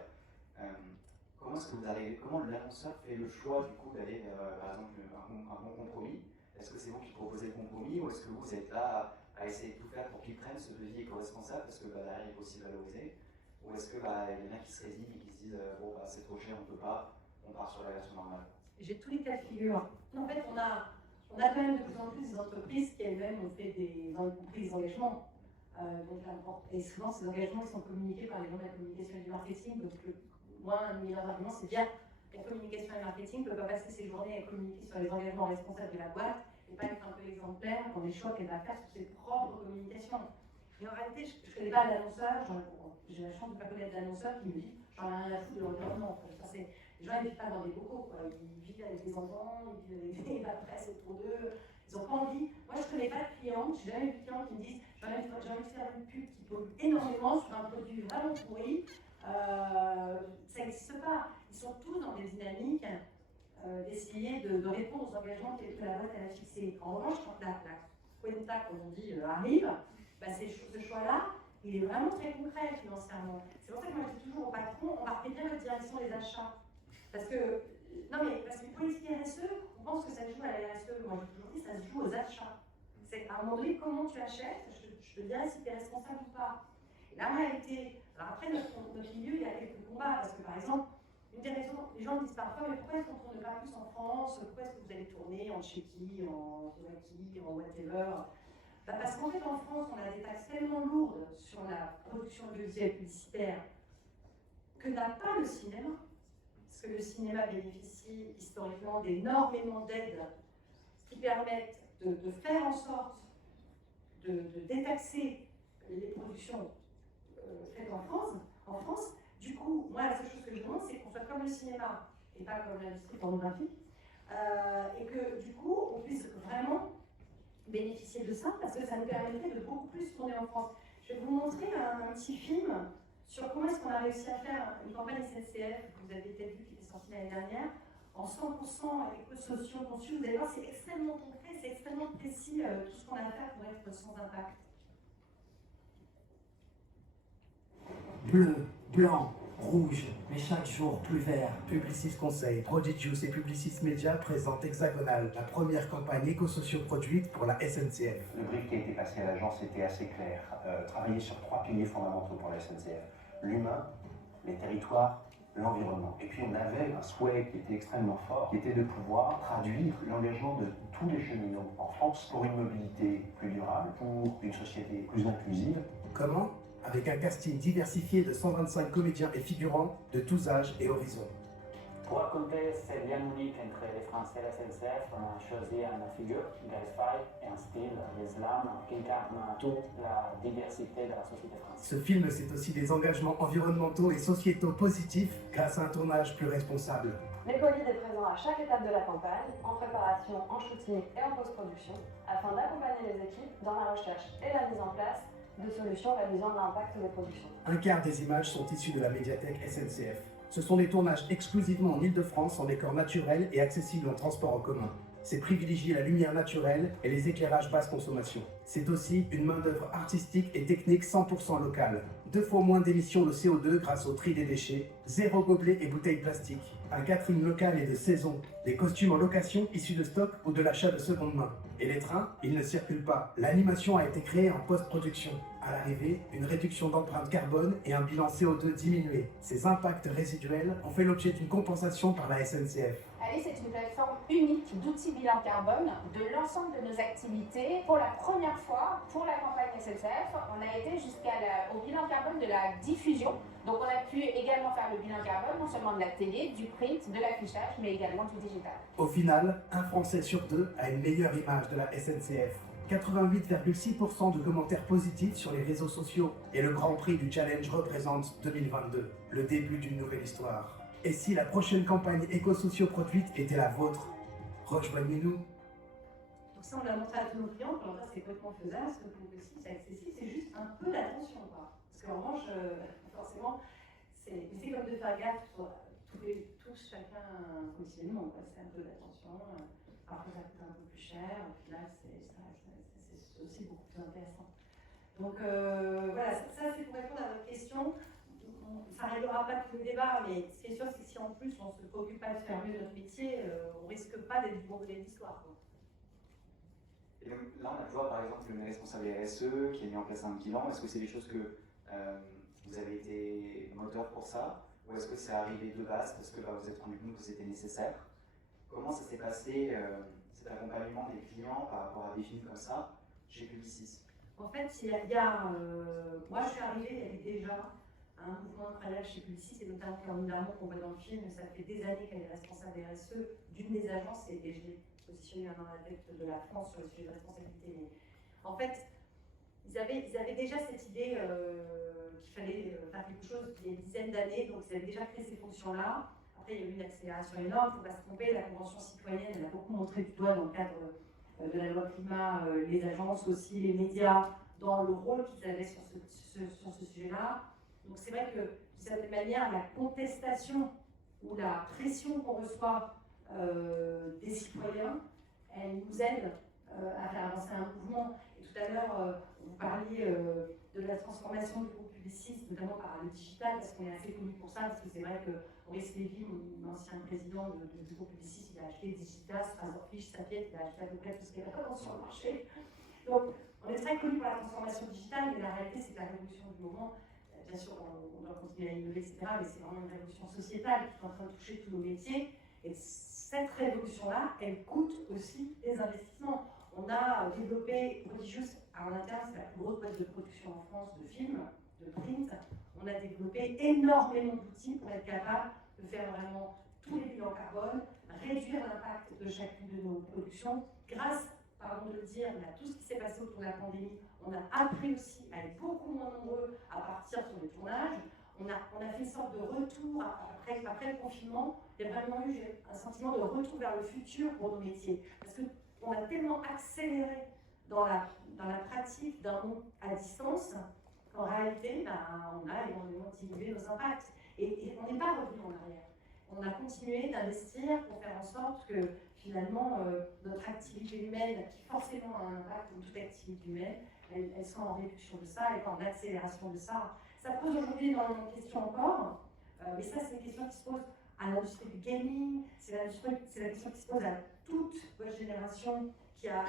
Comment est-ce que vous arrivez, comment l'annonceur fait le choix du coup d'aller vers par exemple un bon compromis? Est-ce que c'est vous qui proposez le compromis ou est-ce que vous êtes là à essayer de tout faire pour qu'ils prennent ce devis éco-responsable parce que derrière il faut aussi valoriser? Ou est-ce qu'il y en a qui se résignent et qui se disent bon c'est trop cher, on ne peut pas, on part sur la version normale? J'ai tous les cas de figure. En fait, on a quand même de plus en plus des entreprises qui elles-mêmes ont fait des engagements. Et souvent, ces engagements ils sont communiqués par les gens de la communication et du marketing. Donc, moi, un de mes arguments, c'est de dire la communication et le marketing ne peuvent pas passer ses journées à communiquer sur les engagements responsables de la boîte et pas être un peu exemplaire dans les choix qu'elle va faire sur ses propres communications. Mais en réalité, je ne connais pas l'annonceur, j'ai la chance de ne pas connaître l'annonceur qui me dit j'en ai rien à foutre de l'environnement. Les gens ne vivent pas dans des bocaux, quoi. Ils vivent avec des enfants, ils vivent avec la presse autour d'eux, ils n'ont pas envie. Moi, je ne connais pas de clients, je n'ai jamais vu de clients qui me disent j'ai envie de faire une pub qui pollue énormément sur un produit vraiment pourri. Ça n'existe pas. Ils sont tous dans des dynamiques d'essayer de répondre aux engagements que la boîte a fixés. En revanche, quand la Cuenta, comme on dit, arrive, ce choix-là, il est vraiment très concret financièrement. C'est pour ça que moi je dis toujours au patron, embarquez bien votre direction des achats. Parce que les politiques RSE, on pense que ça se joue à la RSE. Moi j'ai toujours dit, ça se joue aux achats. C'est à un moment donné, comment tu achètes, je te dirais si tu es responsable ou pas. Et la réalité, alors après notre milieu, il y a quelques combats, parce que par exemple, une des raisons, les gens me disent parfois, mais pourquoi est-ce qu'on ne tourne pas plus en France? Pourquoi est-ce que vous allez tourner en Tchéquie, en Slovaquie, en whatever? Parce qu'en fait, en France, on a des taxes tellement lourdes sur la production audiovisuelle publicitaire que n'a pas le cinéma. parce que le cinéma bénéficie historiquement d'énormément d'aides qui permettent de faire en sorte de détaxer les productions faites en France. Du coup, moi, la seule chose que je demande, c'est qu'on soit comme le cinéma et pas comme l'industrie pornographique, et que du coup, on puisse vraiment bénéficier de ça, parce que ça nous permettrait de beaucoup plus tourner en France. Je vais vous montrer un petit film sur comment est-ce qu'on a réussi à faire une campagne SNCF, que vous avez peut-être vu, qui était sortie l'année dernière, en 100% éco-sociaux conçus. Vous allez voir, c'est extrêmement concret, c'est extrêmement précis, tout ce qu'on a à faire pour être sans impact. Bleu, blanc, rouge, mais chaque jour plus vert. Publicis Conseil, Prodigious et Publicis Media présentent Hexagonal, la première campagne éco-socio produite pour la SNCF. Le brief qui a été passé à l'agence était assez clair. Travailler sur 3 piliers fondamentaux pour la SNCF. L'humain, les territoires, l'environnement. Et puis on avait un souhait qui était extrêmement fort, qui était de pouvoir traduire l'engagement de tous les cheminots en France pour une mobilité plus durable, pour une société plus inclusive. Comment? Avec un casting diversifié de 125 comédiens et figurants de tous âges et horizons. Pour raconter ce lien unique entre les Français et la SNCF, on a choisi une figure, Gaël Faye, et un style, l'islam, qui incarne toute la diversité de la société française. Ce film, c'est aussi des engagements environnementaux et sociétaux positifs grâce à un tournage plus responsable. L'écolide est présent à chaque étape de la campagne, en préparation, en shooting et en post-production, afin d'accompagner les équipes dans la recherche et la mise en place de solutions réduisant l'impact des productions. Un quart des images sont issues de la médiathèque SNCF. Ce sont des tournages exclusivement en Ile-de-France en décor naturel et accessibles en transport en commun. C'est privilégier la lumière naturelle et les éclairages basse consommation. C'est aussi une main-d'œuvre artistique et technique 100% locale. 2 fois moins d'émissions de CO2 grâce au tri des déchets, 0 gobelets et bouteilles plastiques, un catering local et de saison, des costumes en location issus de stock ou de l'achat de seconde main. Et les trains, ils ne circulent pas. L'animation a été créée en post-production. À l'arrivée, une réduction d'empreinte carbone et un bilan CO2 diminué. Ces impacts résiduels ont fait l'objet d'une compensation par la SNCF. Alice est une plateforme unique d'outils bilan carbone de l'ensemble de nos activités. Pour la première fois, pour la campagne SNCF, on a été jusqu'au bilan carbone de la diffusion. Donc on a pu également faire le bilan carbone non seulement de la télé, du print, de l'affichage, mais également du digital. Au final, un Français sur 2 a une meilleure image de la SNCF. 88,6% de commentaires positifs sur les réseaux sociaux. Et le Grand Prix du Challenge représente 2022, le début d'une nouvelle histoire. Et si la prochaine campagne éco-socio produite était la vôtre? Rejoignez-nous. Donc ça, on l'a montré à tous nos clients, alors ça c'est complètement faisable, parce que pour le site, c'est accessible, c'est juste un peu d'attention, quoi. Parce qu'en revanche, forcément, c'est comme de faire gaffe, tous, chacun quotidiennement, quoi. C'est un peu d'attention, parfois ça coûte un peu plus cher, au final c'est aussi beaucoup plus intéressant. Donc voilà, ça c'est pour répondre à votre question. Ça ne réglera pas tout le débat, mais ce qui est sûr, c'est que si en plus on ne se préoccupe pas de faire mieux notre métier, on ne risque pas d'être du bon côté de l'histoire. Et donc là, on a pu voir par exemple le responsable RSE qui a mis en place un bilan. Est-ce que c'est des choses que vous avez été moteur pour ça? Ou est-ce que c'est arrivé de base parce que vous êtes rendu compte que c'était nécessaire? Comment ça s'est passé cet accompagnement des clients par rapport à des films comme ça chez Publicis? En fait, moi je suis arrivée, il y avait déjà un mouvement incroyable chez Publicis, et notamment Caroline Darmon qu'on voit dans le film. Ça fait des années qu'elle est responsable RSE d'une des agences, et je l'ai positionnée maintenant à la tête de la France sur le sujet de responsabilité. Mais en fait, ils avaient déjà cette idée qu'il fallait faire quelque chose il y a une dizaine d'années, donc ils avaient déjà créé ces fonctions-là. Après, il y a eu une accélération énorme, il ne faut pas se tromper, la Convention citoyenne, elle a beaucoup montré du doigt dans le cadre de la loi climat, les agences aussi, les médias, dans le rôle qu'ils avaient sur ce sujet-là. Donc c'est vrai que, d'une certaine manière, la contestation ou la pression qu'on reçoit des citoyens, elle nous aide à faire avancer un mouvement. Et tout à l'heure, vous parliez de la transformation du groupe Publicis, notamment par le digital, parce qu'on est assez connu pour ça, parce que c'est vrai que Maurice Lévy, l'ancien président du groupe Publicis, il a acheté Digitas, Razorfish, Sapiet, il a acheté à peu près tout ce qui est vraiment sur le marché. Donc on est très connu pour la transformation digitale, mais la réalité c'est que la révolution du moment, bien sûr on doit continuer à innover, etc., mais c'est vraiment une révolution sociétale qui est en train de toucher tous nos métiers. Et cette révolution-là, elle coûte aussi des investissements. On a développé Prodigious, en interne, c'est la plus grosse boîte de production en France de films, de print. On a développé énormément d'outils pour être capable de faire vraiment tous les bilans carbone, réduire l'impact de chacune de nos productions. Grâce, pardon de le dire, mais à tout ce qui s'est passé autour de la pandémie, on a appris aussi à être beaucoup moins nombreux à partir sur les tournages. On a fait une sorte de retour après le confinement. Il y a vraiment eu un sentiment de retour vers le futur pour nos métiers. Parce qu'on a tellement accéléré dans la pratique d'un monde à distance qu'en réalité, on a énormément diminué nos impacts. Et on n'est pas revenu en arrière. On a continué d'investir pour faire en sorte que finalement notre activité humaine, qui forcément a un impact comme toute activité humaine, elle soit en réduction de ça et en accélération de ça. Ça pose aujourd'hui énormément de questions encore, mais ça c'est une question qui se pose à l'industrie du gaming, c'est la question qui se pose à toute votre génération qui a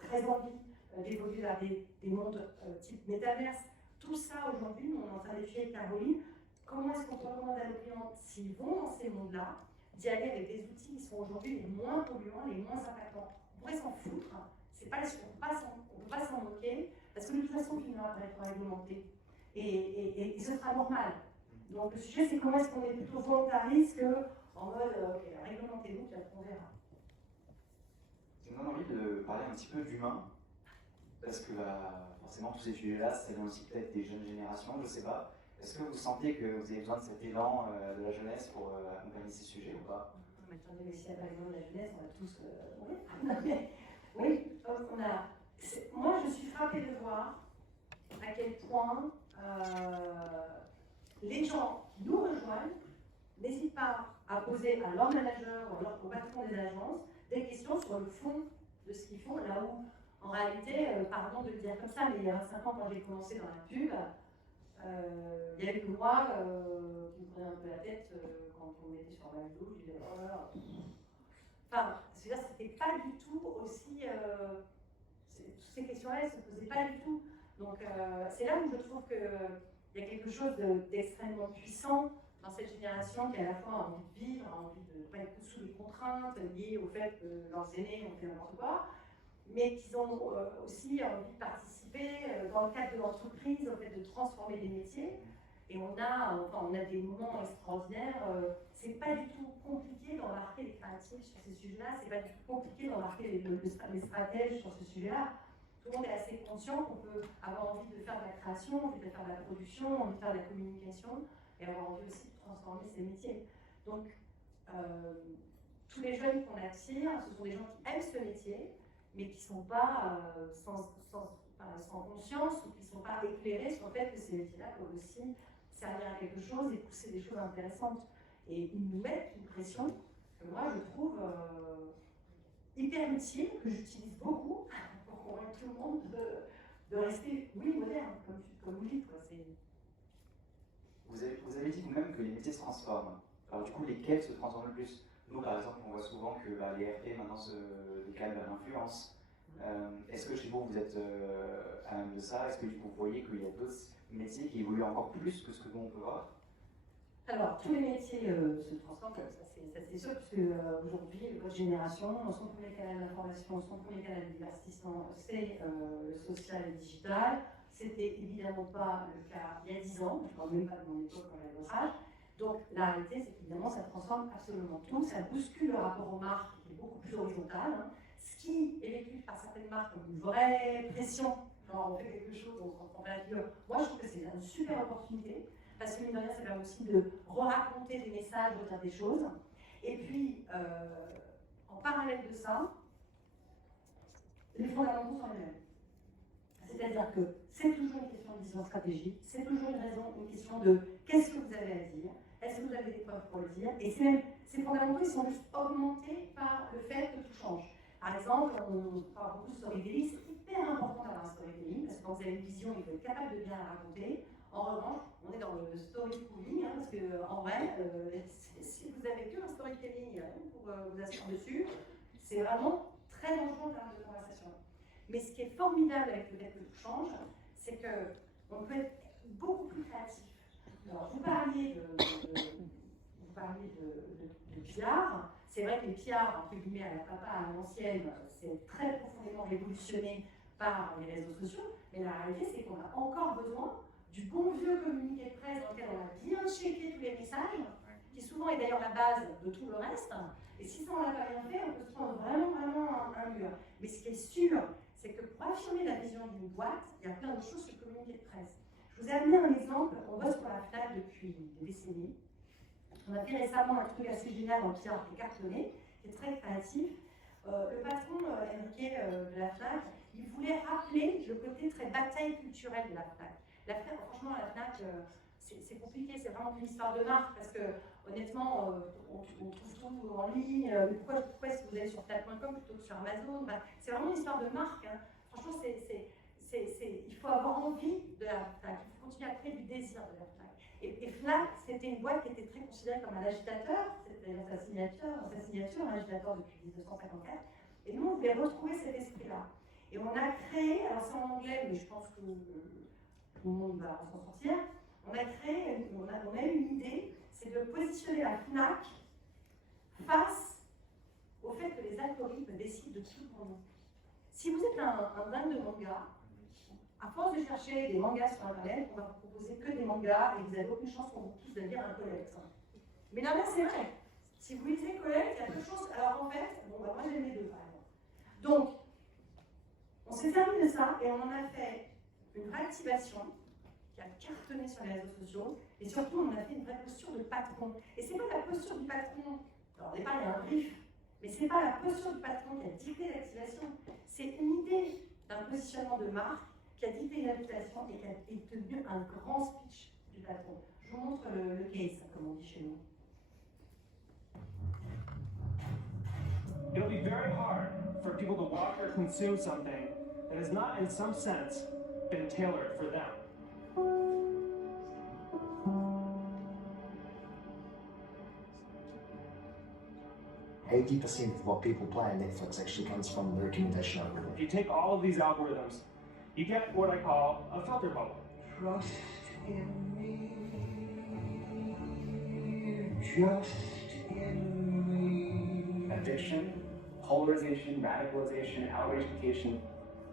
très envie d'évoluer vers des mondes type métaverse. Tout ça aujourd'hui, on est en train d'étudier avec Caroline, comment est-ce qu'on peut recommander à nos clients, s'ils vont dans ces mondes-là, d'y aller avec des outils qui sont aujourd'hui les moins polluants, les moins impactants. On pourrait s'en foutre, on ne peut pas s'en moquer, parce que de toute façon, il finira par être réglementé. Et ce sera normal. Donc le sujet, c'est comment est-ce qu'on est plutôt volontariste qu'en mode, ok, réglementez-nous, puis après on verra. Ça me donne envie de parler un petit peu d'humain, parce que forcément, tous ces sujets-là, ça vient aussi peut-être des jeunes générations, je ne sais pas. Est-ce que vous sentez que vous avez besoin de cet élan de la jeunesse pour accompagner ces sujets ou pas? Mais attendez, mais s'il n'y a pas besoin de la jeunesse, on va tous mourir. Oui, moi je suis frappée de voir à quel point les gens qui nous rejoignent n'hésitent pas à poser à leur manager ou au patron des agences des questions sur le fond de ce qu'ils font, là où, en réalité, pardon de le dire comme ça, mais il y a 25 ans, quand j'ai commencé dans la pub, il y avait que moi qui me prenait un peu la tête quand on mettait sur McDo, je disais oh là là. Enfin, c'était pas du tout aussi. Toutes ces questions-là, elles ne se posaient pas du tout. Donc, c'est là où je trouve qu'il y a quelque chose d'extrêmement puissant dans cette génération qui, à la fois, a envie de vivre, a envie de ne pas être sous les contraintes liées au fait que leurs aînés ont fait n'importe quoi, mais qu'ils ont aussi envie de participer dans le cadre de l'entreprise, au fait de transformer des métiers. Et on a des moments extraordinaires. C'est pas du tout compliqué d'embarquer les créatifs sur ces sujets-là, c'est pas du tout compliqué d'embarquer les stratèges sur ce sujet-là. Tout le monde est assez conscient qu'on peut avoir envie de faire de la création, envie de faire de la production, envie de faire de la communication, et avoir envie aussi de transformer ces métiers. Donc, tous les jeunes qu'on attire, ce sont des gens qui aiment ce métier, mais qui ne sont pas sans conscience ou qui ne sont pas éclairés sur le fait que ces métiers-là peuvent aussi servir à quelque chose et pousser des choses intéressantes. Et ils nous mettent une pression que moi je trouve hyper utile, que j'utilise beaucoup pour convaincre tout le monde de rester, oui, moderne, comme vous dites. Quoi. Vous avez dit vous-même que les métiers se transforment. Alors du coup, lesquels se transforment le plus? Nous, par exemple, on voit souvent que les RP maintenant se décalent vers l'influence. Est-ce que chez vous, vous êtes à même de ça? Est-ce que vous voyez qu'il y a d'autres métiers qui évoluent encore plus que ce que nous, on peut voir? Alors, tous les métiers se transforment, ça c'est sûr, puisque aujourd'hui, votre génération, son premier canal d'information, son premier canal de divertissement, c'est le social et le digital. C'était évidemment pas le cas il y a 10 ans, je ne parle même pas de mon époque quand j'avais votre âge. Donc, la réalité, c'est qu'évidemment, ça transforme absolument tout, ça bouscule le rapport aux marques qui est beaucoup plus horizontal, hein, ce qui est vécu par certaines marques comme une vraie pression. Genre, on fait quelque chose, on comprend pas la figure. Moi, je trouve que c'est une super opportunité. Parce que mine de rien, ça permet aussi de raconter des messages, de dire des choses. Et puis, en parallèle de ça, les fondamentaux sont les mêmes. C'est-à-dire que c'est toujours une question de vision stratégique, c'est toujours une question de qu'est-ce que vous avez à dire, est-ce que vous avez des preuves pour le dire, et ces fondamentaux, ils sont juste augmentés par le fait que tout change. Par exemple, on parle beaucoup de storytelling, c'est hyper important d'avoir un storytelling, parce que quand vous avez une vision, il faut être capable de bien la raconter. En revanche, on est dans le storytelling, hein, parce qu'en vrai, si vous n'avez que un storytelling pour vous asseoir dessus, c'est vraiment très dangereux en termes de conversation. Mais ce qui est formidable avec le fait que tout change, c'est qu'on peut être beaucoup plus créatif. Alors, vous parliez de PR. C'est vrai que les PR, entre guillemets, à la papa, à l'ancienne, c'est très profondément révolutionné par les réseaux sociaux. Mais la réalité, c'est qu'on a encore besoin du bon vieux communiqué de presse dans lequel on a bien checké tous les messages qui souvent est d'ailleurs la base de tout le reste. Et si ça, on n'a pas bien fait, on peut se prendre vraiment un mur. Mais ce qui est sûr, c'est que pour affirmer la vision d'une boîte, il y a plein de choses sur le communiqué de presse. Je vous ai amené un exemple, on bosse pour la FNAC depuis des décennies. On a fait récemment un truc assez génial en pierre qui est cartonné, qui est très créatif. Le patron, Enrique de la FNAC, il voulait rappeler le côté très bataille culturelle de la FNAC. Franchement, la FNAC, c'est compliqué, c'est vraiment une histoire de marque, parce que honnêtement, on trouve tout en ligne. Pourquoi est-ce que vous allez sur fnac.com plutôt que sur Amazon? C'est vraiment une histoire de marque. Hein. Franchement, il faut avoir envie de la FNAC, il faut continuer à créer du désir de la FNAC. Et FNAC, c'était une boîte qui était très considérée comme un agitateur, c'était dans sa signature, un agitateur depuis 1954. Et nous, on voulait retrouver cet esprit-là. Et on a créé, alors c'est en anglais, mais je pense que tout le monde va s'en sortir, on a eu une idée, c'est de positionner la FNAC face au fait que les algorithmes décident de tout pour nous. Si vous êtes un dingue de manga, à force de chercher des mangas sur Internet, on va vous proposer que des mangas et vous avez aucune chance pour vous tous devenir un Colette. Mais là, c'est vrai. Si vous lisez Colette, il y a peu de chances. Alors en fait, moi j'aime les deux par exemple. Donc, on s'est servi de ça et on en a fait une réactivation qui a cartonné sur les réseaux sociaux et surtout on a fait une vraie posture de patron. Et c'est pas la posture du patron, alors au départ il y a un brief, mais c'est pas la posture du patron qui a dicté l'activation, c'est une idée d'un positionnement de marque qui a dicté l'application et qui a tenu un grand speech du patron. Je vous montre le case, comme on dit chez nous. It'll be very hard for people to watch or consume something that has not, in some sense, been tailored for them. 80% of what people play on Netflix actually comes from the recommendation algorithm. If you take all of these algorithms, you get what I call a filter bubble. Trust in me, just in me. Addiction, polarization, radicalization, outragification.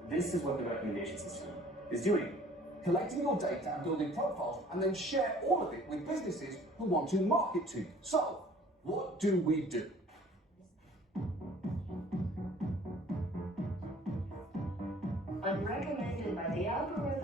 This is what the recommendation system is doing. Collecting your data and building profiles, and then share all of it with businesses who want to market to you. So, what do we do? Unrecommended by the algorithm.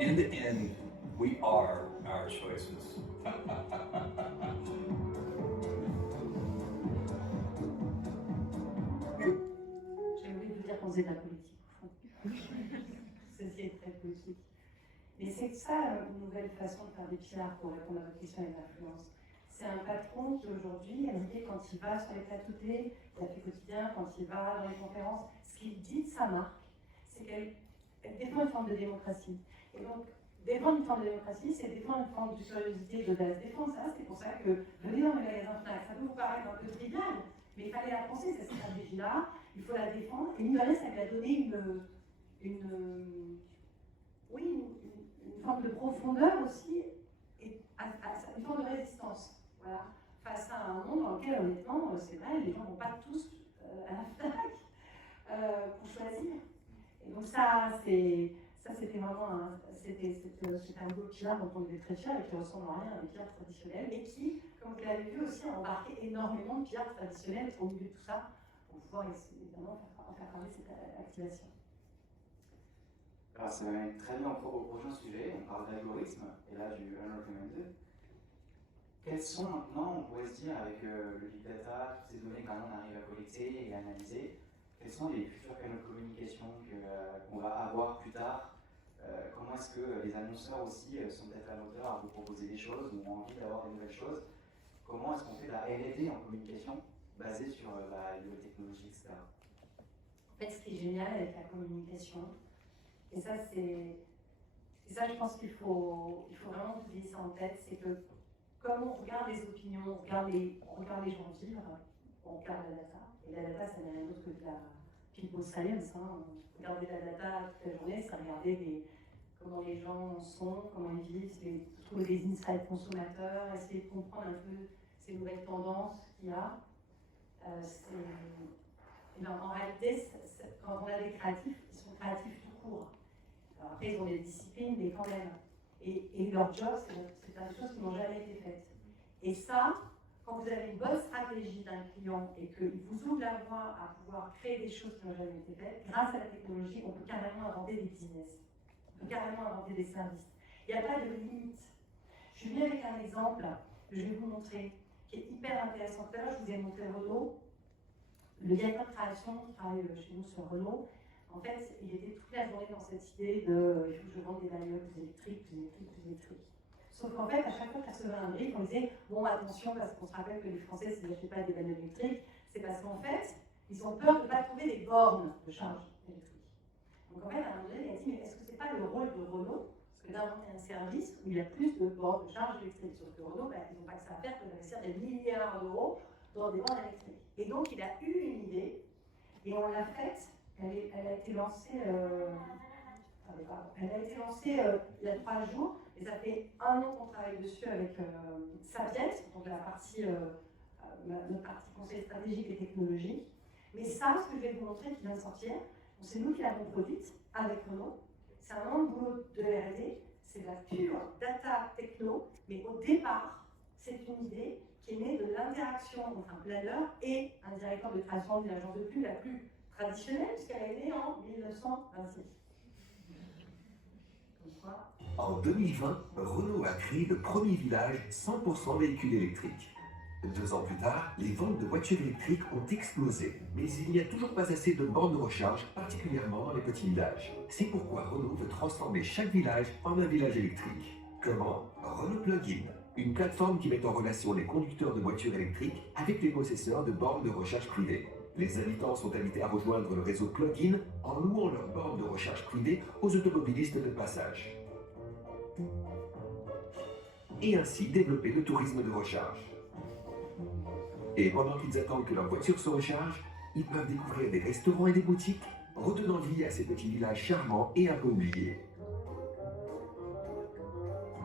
In the end, we are our choices. J'ai oublié de vous dire qu'on faisait de la politique, au fond. Ceci est très politique. Mais c'est ça une nouvelle façon de faire des pillards pour répondre à votre question et l'influence. C'est un patron qui aujourd'hui, quand il va sur les plateaux télé, café quotidien, quand il va dans les conférences, ce qu'il dit de sa marque, c'est qu'elle défend une forme de démocratie. Et donc, défendre une forme de démocratie, c'est défendre une forme de curiosité, d'audace. Défendre ça, c'est pour ça que venez dans les magasins FNAC. Ça peut vous paraître un peu trivial, mais il fallait la penser, cette stratégie-là, il faut la défendre. Et mine de rien, ça lui a donné une forme de profondeur aussi, et une forme de résistance. Voilà, face à un monde dans lequel, honnêtement, c'est vrai, les gens ne vont pas tous à la FNAC pour choisir. Et donc ça, c'est Ça, c'était vraiment un beau billard dont on était très fiers et qui ressemble à rien à un billard traditionnel, mais qui, comme vous l'avez vu aussi, a embarqué énormément de billards traditionnels au milieu de tout ça, pour pouvoir évidemment faire parler cette activation. Alors ça m'amène très bien au prochain sujet, on parle d'algorithme, et là du unrecommended. Quels sont maintenant, on pourrait se dire avec le big data, toutes ces données quand on arrive à collecter et à analyser, quels sont les futurs canaux de communication qu'on va avoir plus tard? Comment est-ce que les annonceurs aussi sont peut-être à l'auteur à vous proposer des choses ou ont envie d'avoir des nouvelles choses? Comment est-ce qu'on fait de la R&D en communication basée sur les nouvelles technologies, etc. En fait, ce qui est génial avec la communication, et ça, je pense qu'il faut vraiment vous dire ça en tête, c'est que comme on regarde les opinions, on regarde les gens vivre, on regarde la data. Et la data, ça n'est rien d'autre que de la people science. Regarder la data toute la journée, c'est regarder comment les gens sont, comment ils vivent, trouver des insights consommateurs, essayer de comprendre un peu ces nouvelles tendances qu'il y a. En réalité, quand on a des créatifs, ils sont créatifs tout court. Alors après, ils ont des disciplines, mais quand même. Et leur job, c'est des choses qui n'ont jamais été faites. Et ça, quand vous avez une bonne stratégie d'un client et qu'il vous ouvre la voie à pouvoir créer des choses qui n'ont jamais été faites, grâce à la technologie, on peut carrément inventer des business. On peut carrément inventer des services. Il n'y a pas de limite. Je suis venue avec un exemple que je vais vous montrer, qui est hyper intéressant. Tout à l'heure, je vous ai montré Renault. Le directeur de création qui travaille chez nous sur Renault, en fait, il était toute la journée dans cette idée de il faut que je vende des bagnoles plus électriques, plus électriques, plus électriques. Sauf qu'en fait, à chaque fois qu'il recevait un brief, on disait bon, attention, parce qu'on se rappelle que les Français, s'ils n'achètent pas des bagnoles électriques, c'est parce qu'en fait, ils ont peur de ne pas trouver des bornes de charge électrique. Donc en fait, à un moment donné, il a dit mais est-ce que c'est pas le rôle de Renault d'inventer un service où il y a plus de bornes de charge électrique? Sauf que Renault, ils n'ont pas que ça à faire que d'investir des milliards d'euros dans des bornes électriques. Et donc, il a eu une idée, et on l'a faite. Elle a été lancée, il y a 3 jours, et ça fait 1 an qu'on travaille dessus avec Sapiens, donc la partie, notre partie conseil stratégique et technologique. Mais ça, ce que je vais vous montrer qui vient de sortir, c'est nous qui l'avons produite avec Renault. C'est un an de boulot de R&D, c'est de la pure data techno, mais au départ, c'est une idée qui est née de l'interaction entre un planner et un directeur de création d'une agence de pub la plus traditionnelle, puisqu'elle est née en 1926. En 2020, Renault a créé le premier village 100% véhicules électriques. 2 ans plus tard, les ventes de voitures électriques ont explosé, mais il n'y a toujours pas assez de bornes de recharge, particulièrement dans les petits villages. C'est pourquoi Renault veut transformer chaque village en un village électrique. Comment? Renault Plug-in, une plateforme qui met en relation les conducteurs de voitures électriques avec les possesseurs de bornes de recharge privées. Les habitants sont invités à rejoindre le réseau Plug-in en louant leurs bornes de recharge privées aux automobilistes de passage. Et ainsi développer le tourisme de recharge. Et pendant qu'ils attendent que leur voiture se recharge, ils peuvent découvrir des restaurants et des boutiques, redonnant vie à ces petits villages charmants et un peu oubliés.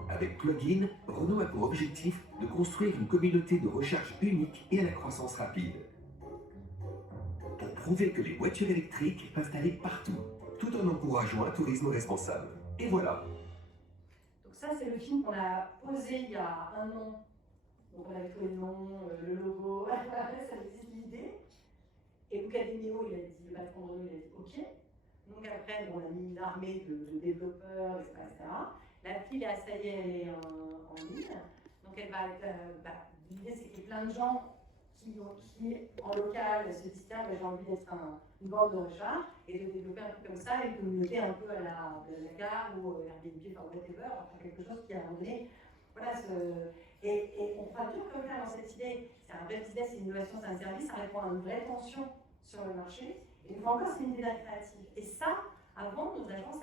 Avec Plug-in, Renault a pour objectif de construire une communauté de recharge unique et à la croissance rapide. Pour prouver que les voitures électriques peuvent aller partout, tout en encourageant un tourisme responsable. Et voilà. Donc ça, c'est le film qu'on a posé il y a 1 an. Donc on avait trouvé le nom, le logo, ça existe l'idée. Et Lucademio, il a dit, le patron de Renault, il a dit OK. Donc après, on a mis une armée de développeurs, etc. L'appli, là, ça y est, elle est en ligne. Donc elle va être, l'idée, c'est qu'il y ait plein de gens qui en local, se disent tiens, j'ai envie d'être une borne de recharge et de développer un peu comme ça, une communauté un peu à la gare ou Airbnb, enfin whatever, enfin quelque chose qui a donné. Voilà, et on fera tout comme ça dans cette idée. C'est un vrai business, c'est une innovation, c'est un service, ça répond à une vraie tension sur le marché. Et une fois encore, c'est une idée créative. Et ça, avant, nos agences,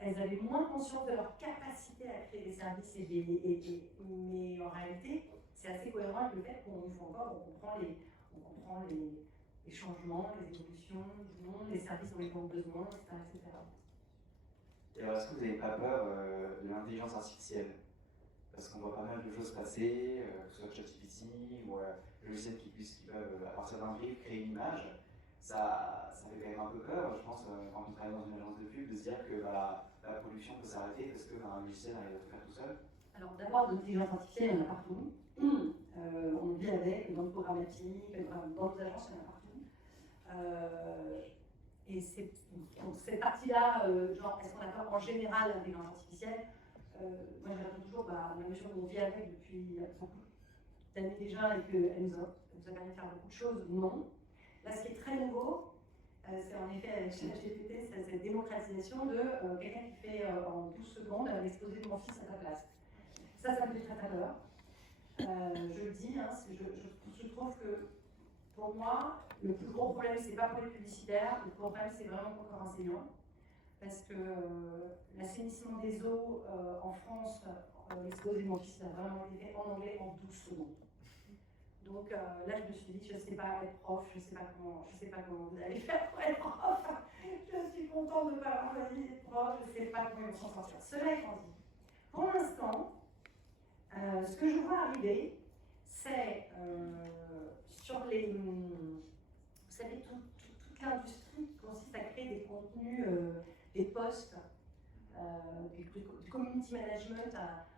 elles avaient moins conscience de leur capacité à créer des services, mais en réalité, c'est assez cohérent avec le fait qu'on comprend les changements, les évolutions du monde, les services dont ils ont besoin, etc. Et alors, est-ce que vous n'avez pas peur de l'intelligence artificielle? Parce qu'on voit pas mal de choses passer, que ce soit ChatGPT ou logiciels qui peuvent, à partir d'un brief, créer une image. ça fait quand même un peu peur, je pense, quand on travaille dans une agence de pub, de se dire que la production peut s'arrêter parce qu'un logiciel arrive à tout faire tout seul. Alors d'abord, l'intelligence artificielle, il y en a partout. On vit avec, dans le programmatique, dans nos agences, il y en a partout. Et donc cette partie-là, genre, est-ce qu'on a peur en général l'intelligence artificielle? Moi, je réponds toujours, à la mesure où on vit avec depuis beaucoup d'années déjà et qu'elle nous a permis de faire beaucoup de choses, non. Là, ce qui est très nouveau, c'est en effet avec ChatGPT, c'est cette démocratisation de quelqu'un qui fait en 12 secondes l'exposé de mon fils à ta place. Ça me fait très très peur. Je le dis, hein, je trouve que pour moi, le plus gros problème, c'est pas pour les publicitaires, le plus gros problème, c'est vraiment pour le corps enseignant. Parce que l'assainissement des eaux en France, l'exposé de mon fils a vraiment été fait en anglais en 12 secondes. Donc là, je me suis dit, je ne sais pas être prof, je ne sais pas comment vous allez faire pour être prof. Je suis contente de ne pas avoir choisi d'être prof, je ne sais pas comment ils vont s'en sortir. Cela étant dit, pour l'instant, ce que je vois arriver, c'est sur les... Vous savez, toute l'industrie qui consiste à créer des contenus, des posts, du community management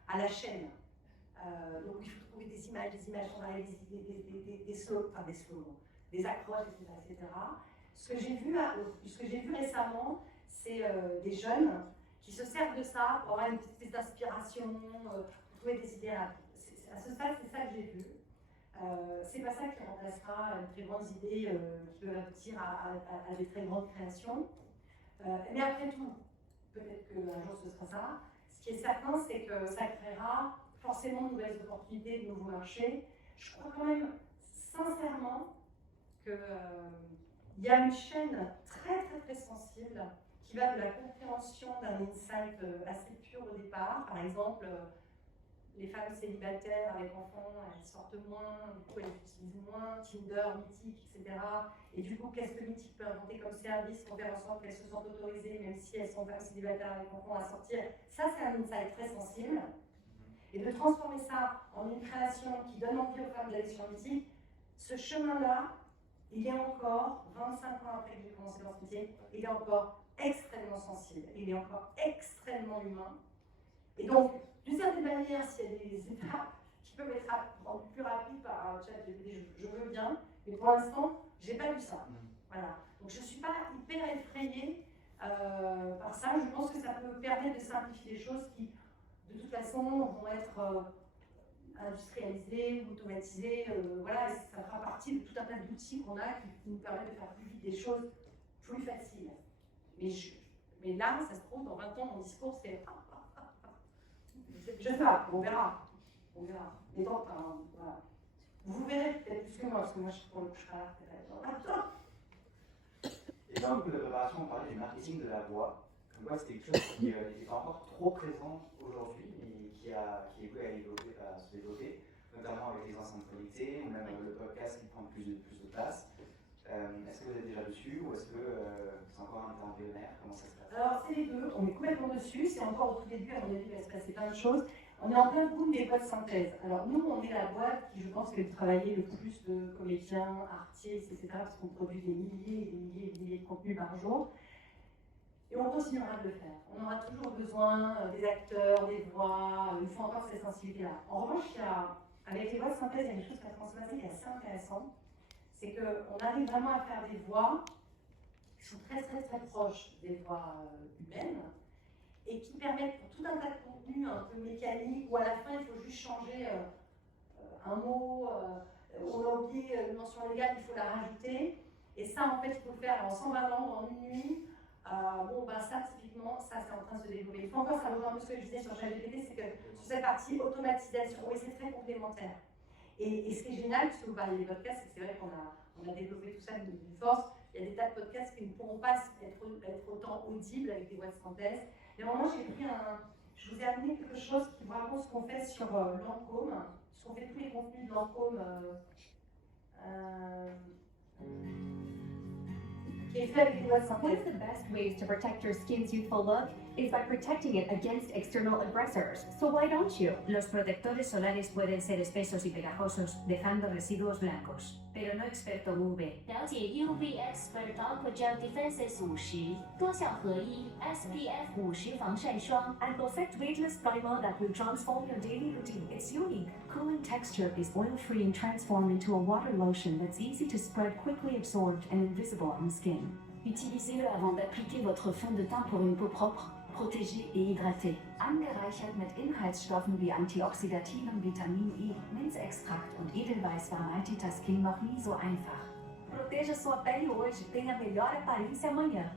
à la chaîne. Donc il faut trouver des images, on va aller des slogans, des accroches, etc. Ce que j'ai vu récemment, c'est des jeunes qui se servent de ça pour avoir une petite espèce d'inspiration, pour trouver des idées rapides. À ce stade, c'est ça que j'ai vu. C'est pas ça qui remplacera de très grandes idées qui peuvent aboutir à des très grandes créations. Mais après tout, peut-être qu'un jour ce sera ça. Ce qui est certain, c'est que ça créera forcément de nouvelles opportunités, de nouveaux marchés. Je crois quand même sincèrement qu'il y a une chaîne très très très sensible qui va de la compréhension d'un insight assez pur au départ. Par exemple, les femmes célibataires avec enfants, elles sortent moins, du coup elles utilisent moins Tinder, Mythique, etc. Et du coup, qu'est-ce que Mythique peut inventer comme service pour faire en sorte qu'elles se sentent autorisées, même si elles sont femmes célibataires avec enfants, à sortir? Ça, c'est un insight très sensible. Et de transformer ça en une création qui donne envie aux femmes d'aller sur Mythique, ce chemin-là, il est encore, 25 ans après que j'ai commencé dans ce métier, il est encore extrêmement sensible, il est encore extrêmement humain. Et donc, d'une certaine manière, s'il y a des étapes qui peuvent être rendues plus rapides par ChatGPT, je veux bien, mais pour l'instant, j'ai pas vu ça. Voilà. Donc, je ne suis pas hyper effrayée par ça. Je pense que ça peut permettre de simplifier des choses qui, de toute façon, vont être industrialisées, automatisées. Voilà, et ça fera partie de tout un tas d'outils qu'on a qui nous permettent de faire plus vite des choses plus faciles. Mais là, ça se trouve, dans 20 ans, mon discours, c'est... Je sais pas, on verra. On verra. Mais donc, voilà. Vous verrez peut-être plus que moi, parce que moi, je serai là, peut-être. Et dans un peu de préparation, on parlait du marketing de la voix. Comme quoi, c'était quelque chose qui n'était pas encore trop présent aujourd'hui, mais qui est voué à se développer, notamment avec les enceintes connectées, ou même le podcast qui prend plus de place. Est-ce que vous êtes déjà dessus, ou est-ce que c'est encore un temps embryonnaire? Comment ça se passe? Alors, c'est les deux. On est complètement dessus. C'est encore au tout début, à mon avis, il va se passer plein de choses. On est en plein boom des boîtes synthèse. Alors, nous, on est la boîte qui, je pense, fait travailler le plus de comédiens, artistes, etc., parce qu'on produit des milliers et des milliers et des milliers de contenus par jour. Et on continuera de le faire. On aura toujours besoin des acteurs, des voix. Il faut encore cette sensibilité-là. En revanche, avec les boîtes synthèse, il y a une chose qui a transformé qui est assez intéressante. C'est qu'on arrive vraiment à faire des voix qui sont très très très proches des voix humaines et qui permettent pour tout un tas de contenus un peu mécaniques où à la fin il faut juste changer un mot, on a oublié une mention légale, il faut la rajouter. Et ça en fait il faut le faire en 120 langues en une nuit. Ça typiquement, ça c'est en train de se développer. Il faut encore, ça rejoint un peu ce que je disais sur ChatGPT, c'est que sur cette partie automatisation, oui c'est très complémentaire. Et ce qui est génial, puisque vous parlez des podcasts, c'est vrai qu'on a développé tout ça d'une force. Il y a des tas de podcasts qui ne pourront pas être autant audibles avec des voix de synthèse. Mais moi, je vous ai amené quelque chose qui vous raconte ce qu'on fait sur Lancôme, puisqu'on fait tous les contenus de Lancôme, qui est fait avec des voix de synthèse. One of the best ways to protect your skin's youthful look is by protecting it against external aggressors. So why don't you? Los protectores solares pueden ser espesos y pegajosos, dejando residuos blancos. Pero no experto UV. 了解 UV Expert Aqua Gel Defenses 50，多效合一 SPF 50防晒霜。 An perfect weightless primer that will transform your daily routine. It's unique. Cooling texture is oil-free and transformed into a water lotion that's easy to spread, quickly absorbed, and invisible on the skin. Utilisez-le avant d'appliquer votre fond de teint pour une peau propre, protégée et hydratée. Angereichert mit Inhaltsstoffen wie antioxidativem Vitamin E, Minzextrakt und Edelweiß war Maltita Skin noch nie so einfach. Proteja sua pele hoje, tenha a melhor aparência amanhã.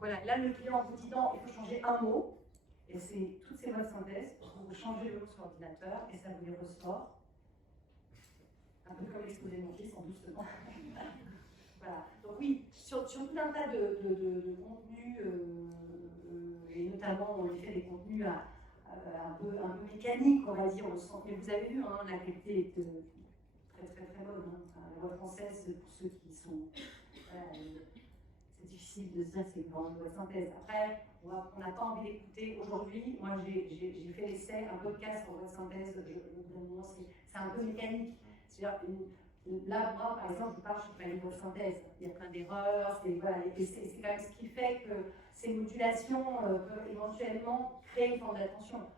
Voilà, là le client vous dit non, il faut changer un mot, et c'est toutes ces voies de synthèse, vous changez le mot sur l'ordinateur et ça vous les ressort. Un peu comme l'exposé de mon fils en doucement. Voilà. Donc oui, sur tout un tas de contenus, et notamment on fait des contenus un peu mécaniques, on va dire, au sens, mais vous avez vu, hein, la qualité est très bonne. Hein. Enfin, la voix française, pour ceux qui sont... c'est difficile de se dire que c'est une grande voix de synthèse. Après, on n'a pas envie d'écouter. Aujourd'hui, moi j'ai fait l'essai, un podcast en voix de synthèse, c'est un peu mécanique. C'est-à-dire, là, moi, par exemple, je vous parle, je ne fais pas une voix de synthèse. Il y a plein d'erreurs, voilà, et c'est quand même ce qui fait que ces modulations peuvent éventuellement créer une forme d'attention. Enfin,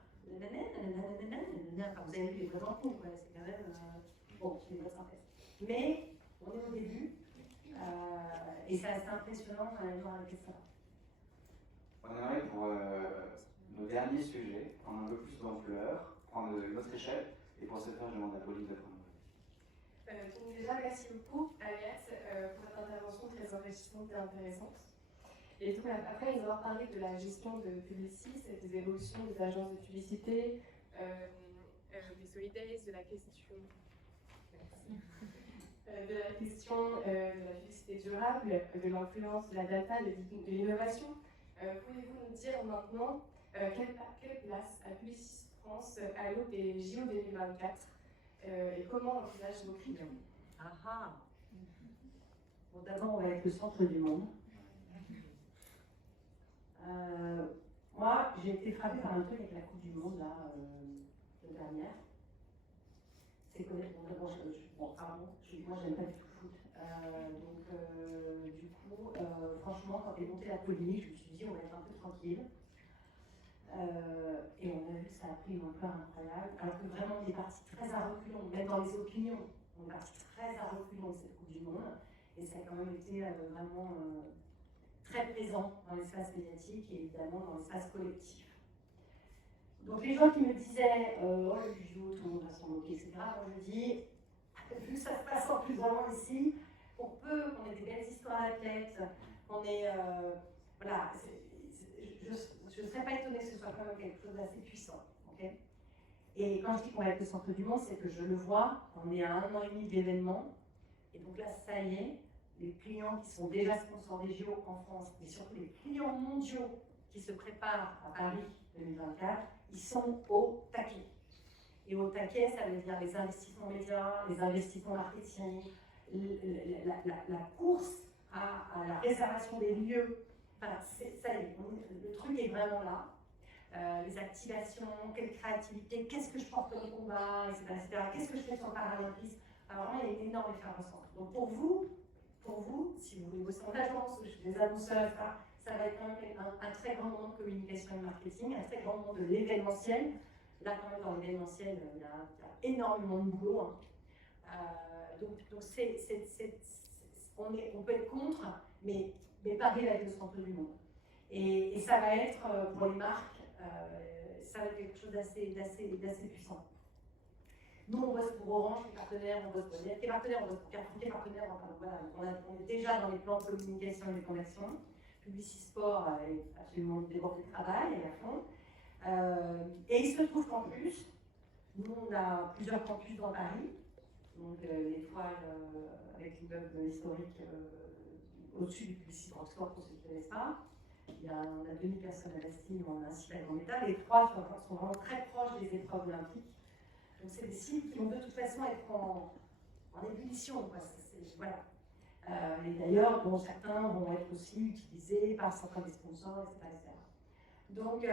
vous avez vu les voix dans le fond, c'est quand même... bon, c'est une voix de synthèse. Mais on est au début, et c'est assez impressionnant de voir la question. On aimerait pour nos derniers sujets prendre un peu plus d'ampleur, prendre notre échelle, et pour ce faire, je demande à Pauline de prendre. Donc déjà, merci beaucoup Aliette pour cette intervention très enrichissante et intéressante. Et donc après, ils vont parler de la gestion de Publicis et des évolutions des agences de publicité, des Solidays, de la question... de la question de la publicité durable, de l'influence de la data, de l'innovation. Pouvez-vous nous dire maintenant quelle place a Publicis France à l'aube des JO 2024 et comment envisagent vos clients? Bon, d'abord, on va être le centre du monde. Moi, j'ai été frappée par un truc avec la Coupe du Monde, là, l'année dernière. C'est que, moi, j'aime pas du tout le foot. Du coup, franchement, quand est montée la polémique, je me suis dit, on va être un peu tranquille. Et on a vu que ça a pris une ampleur incroyable, alors que vraiment on est parti très à reculons, même dans les opinions, on est parti très à reculons de cette Coupe du Monde, et ça a quand même été vraiment très présent dans l'espace médiatique et évidemment dans l'espace collectif. Donc les gens qui me disaient oh le judo, tout le monde va s'en moquer, etc., moi je dis, vu que ça se passe en plus vraiment ici, pour peu qu'on ait des belles histoires d'athlètes, qu'on ait, voilà, je ne serais pas étonnée que ce soit quand même quelque chose d'assez puissant. Okay, et quand je dis qu'on va être le centre du monde, c'est que je le vois, on est à 1 an et demi de l'événement, et donc là, ça y est, les clients qui sont déjà sponsors des JO en France, mais surtout les clients mondiaux qui se préparent à Paris 2024, ils sont au taquet. Et au taquet, ça veut dire les investissements médias, les investissements marketing, la course à la réservation des lieux. Enfin, ça y est, le truc est vraiment là. Les activations, quelle créativité, qu'est-ce que je porte comme combat, etc. Qu'est-ce que je fais sur le paralympisme. Alors vraiment, il y a une énorme effervescence. Donc pour vous, si vous voulez bosser en agence ou chez des annonceurs, ça va être quand même un très grand moment de communication et de marketing, un très grand moment de l'événementiel. Là, quand même, dans l'événementiel, il y a énormément de boulot. Hein. Donc on peut être contre, mais Paris va être le centre du monde. Et ça va être, pour les marques, ça va être quelque chose d'assez puissant. Nous, on bosse pour Orange, les partenaires, on bosse pour les partenaires, on bosse pour Carrefour, les partenaires, enfin, voilà, on est déjà dans les plans de communication et de conversion. Publicis Sport est absolument débordé de travail et à fond. Et il se trouve qu'en plus, nous, on a plusieurs campus dans Paris. Donc l'étoile avec l'immeuble historique au-dessus du Publicis Drugstore, pour ceux qui ne connaissent pas. On a 2000 personnes à Bastille, on a un site en métal. Les trois sont vraiment très proches des épreuves olympiques. Donc c'est des sites qui vont de toute façon être en ébullition. Voilà. Et d'ailleurs, bon, certains vont être aussi utilisés par certains des sponsors, etc. Donc,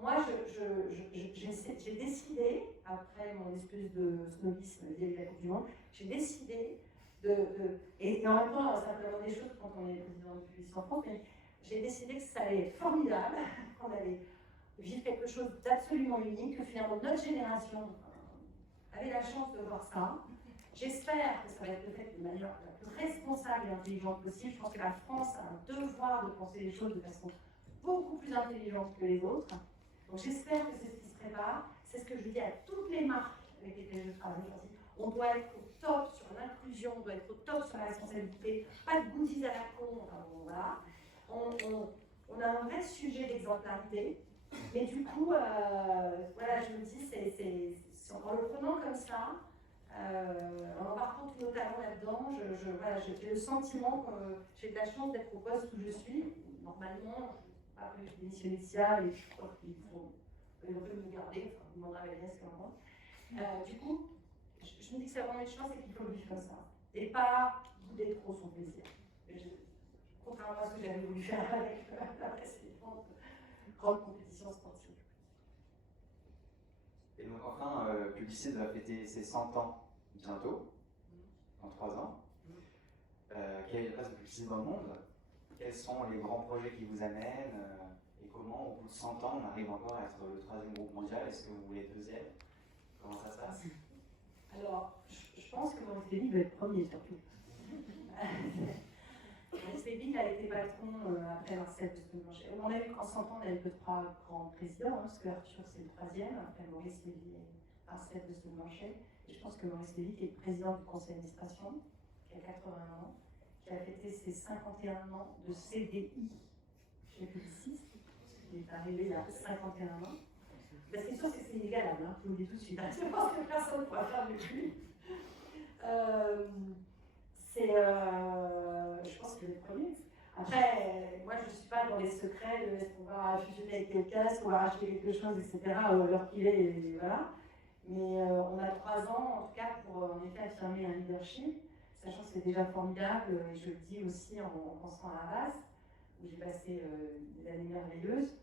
moi, j'ai décidé, après mon espèce de snobisme lié à la Coupe du Monde, j'ai décidé et en même temps, ça peut des choses quand on est président de Publicis en France, mais j'ai décidé que ça allait être formidable, qu'on allait vivre quelque chose d'absolument unique, que finalement notre génération avait la chance de voir ça. J'espère que ça va être fait de manière la plus responsable et intelligente possible. Je pense que la France a un devoir de penser les choses de façon beaucoup plus intelligente que les autres. Donc j'espère que c'est ce qui se prépare. C'est ce que je dis à toutes les marques avec lesquelles je travaille. On doit être au top sur l'inclusion, on doit être au top sur la responsabilité, pas de goodies à la con, enfin bon, voilà. On a un vrai sujet d'exemplarité, mais du coup, voilà, je me dis, en le prenant comme ça, en embarquant tous nos talents là-dedans, voilà, j'ai le sentiment que j'ai de la chance d'être au poste où je suis. Normalement, après j'ai démissionné de SIA et je crois qu'ils vont me garder, enfin, ils m'en avaient rien, c'est moi. Du coup, je me dis que c'est vraiment une chance et qu'il faut le vivre comme ça. Et pas bouder trop son plaisir. Contrairement à ce que j'avais voulu faire avec la précédente grande compétition sportive. Et donc enfin, Publicis va fêter ses 100 ans bientôt, dans 3 ans. Quelle est la place de Publicis dans le monde? Quels sont les grands projets qui vous amènent? Et comment, au bout de 100 ans, on arrive encore à être le 3e groupe mondial? Est-ce que vous voulez le 2e? Comment ça se passe? Alors, je pense que Maurice Lévy va être premier surtout. Maurice Lévy, il a été patron après Marcel de Stonemanché. On a eu, en 100 ans, on a eu que 3 grands présidents, parce que Arthur c'est le 3e, après Maurice Lévy et Marcel de Stonemanché. Et je pense que Maurice Lévy, qui est le président du conseil d'administration, qui a 80 ans, qui a fêté ses 51 ans de CDI chez Publicis, qui est arrivé il y a 51 ans. La question, c'est que c'est inégalable, hein, je vous le dis tout de suite. Je pense que personne ne pourra faire mieux que lui. Je pense qu'il est le premier. Après, moi, je ne suis pas dans les secrets de est-ce qu'on va fusionner avec quelqu'un, est-ce qu'on va racheter quelque chose, etc., l'heure qu'il est, et voilà. Mais on a 3 ans, en tout cas, pour en effet affirmer un leadership, sachant que c'est déjà formidable, et je le dis aussi en pensant à la base, où j'ai passé des années merveilleuses.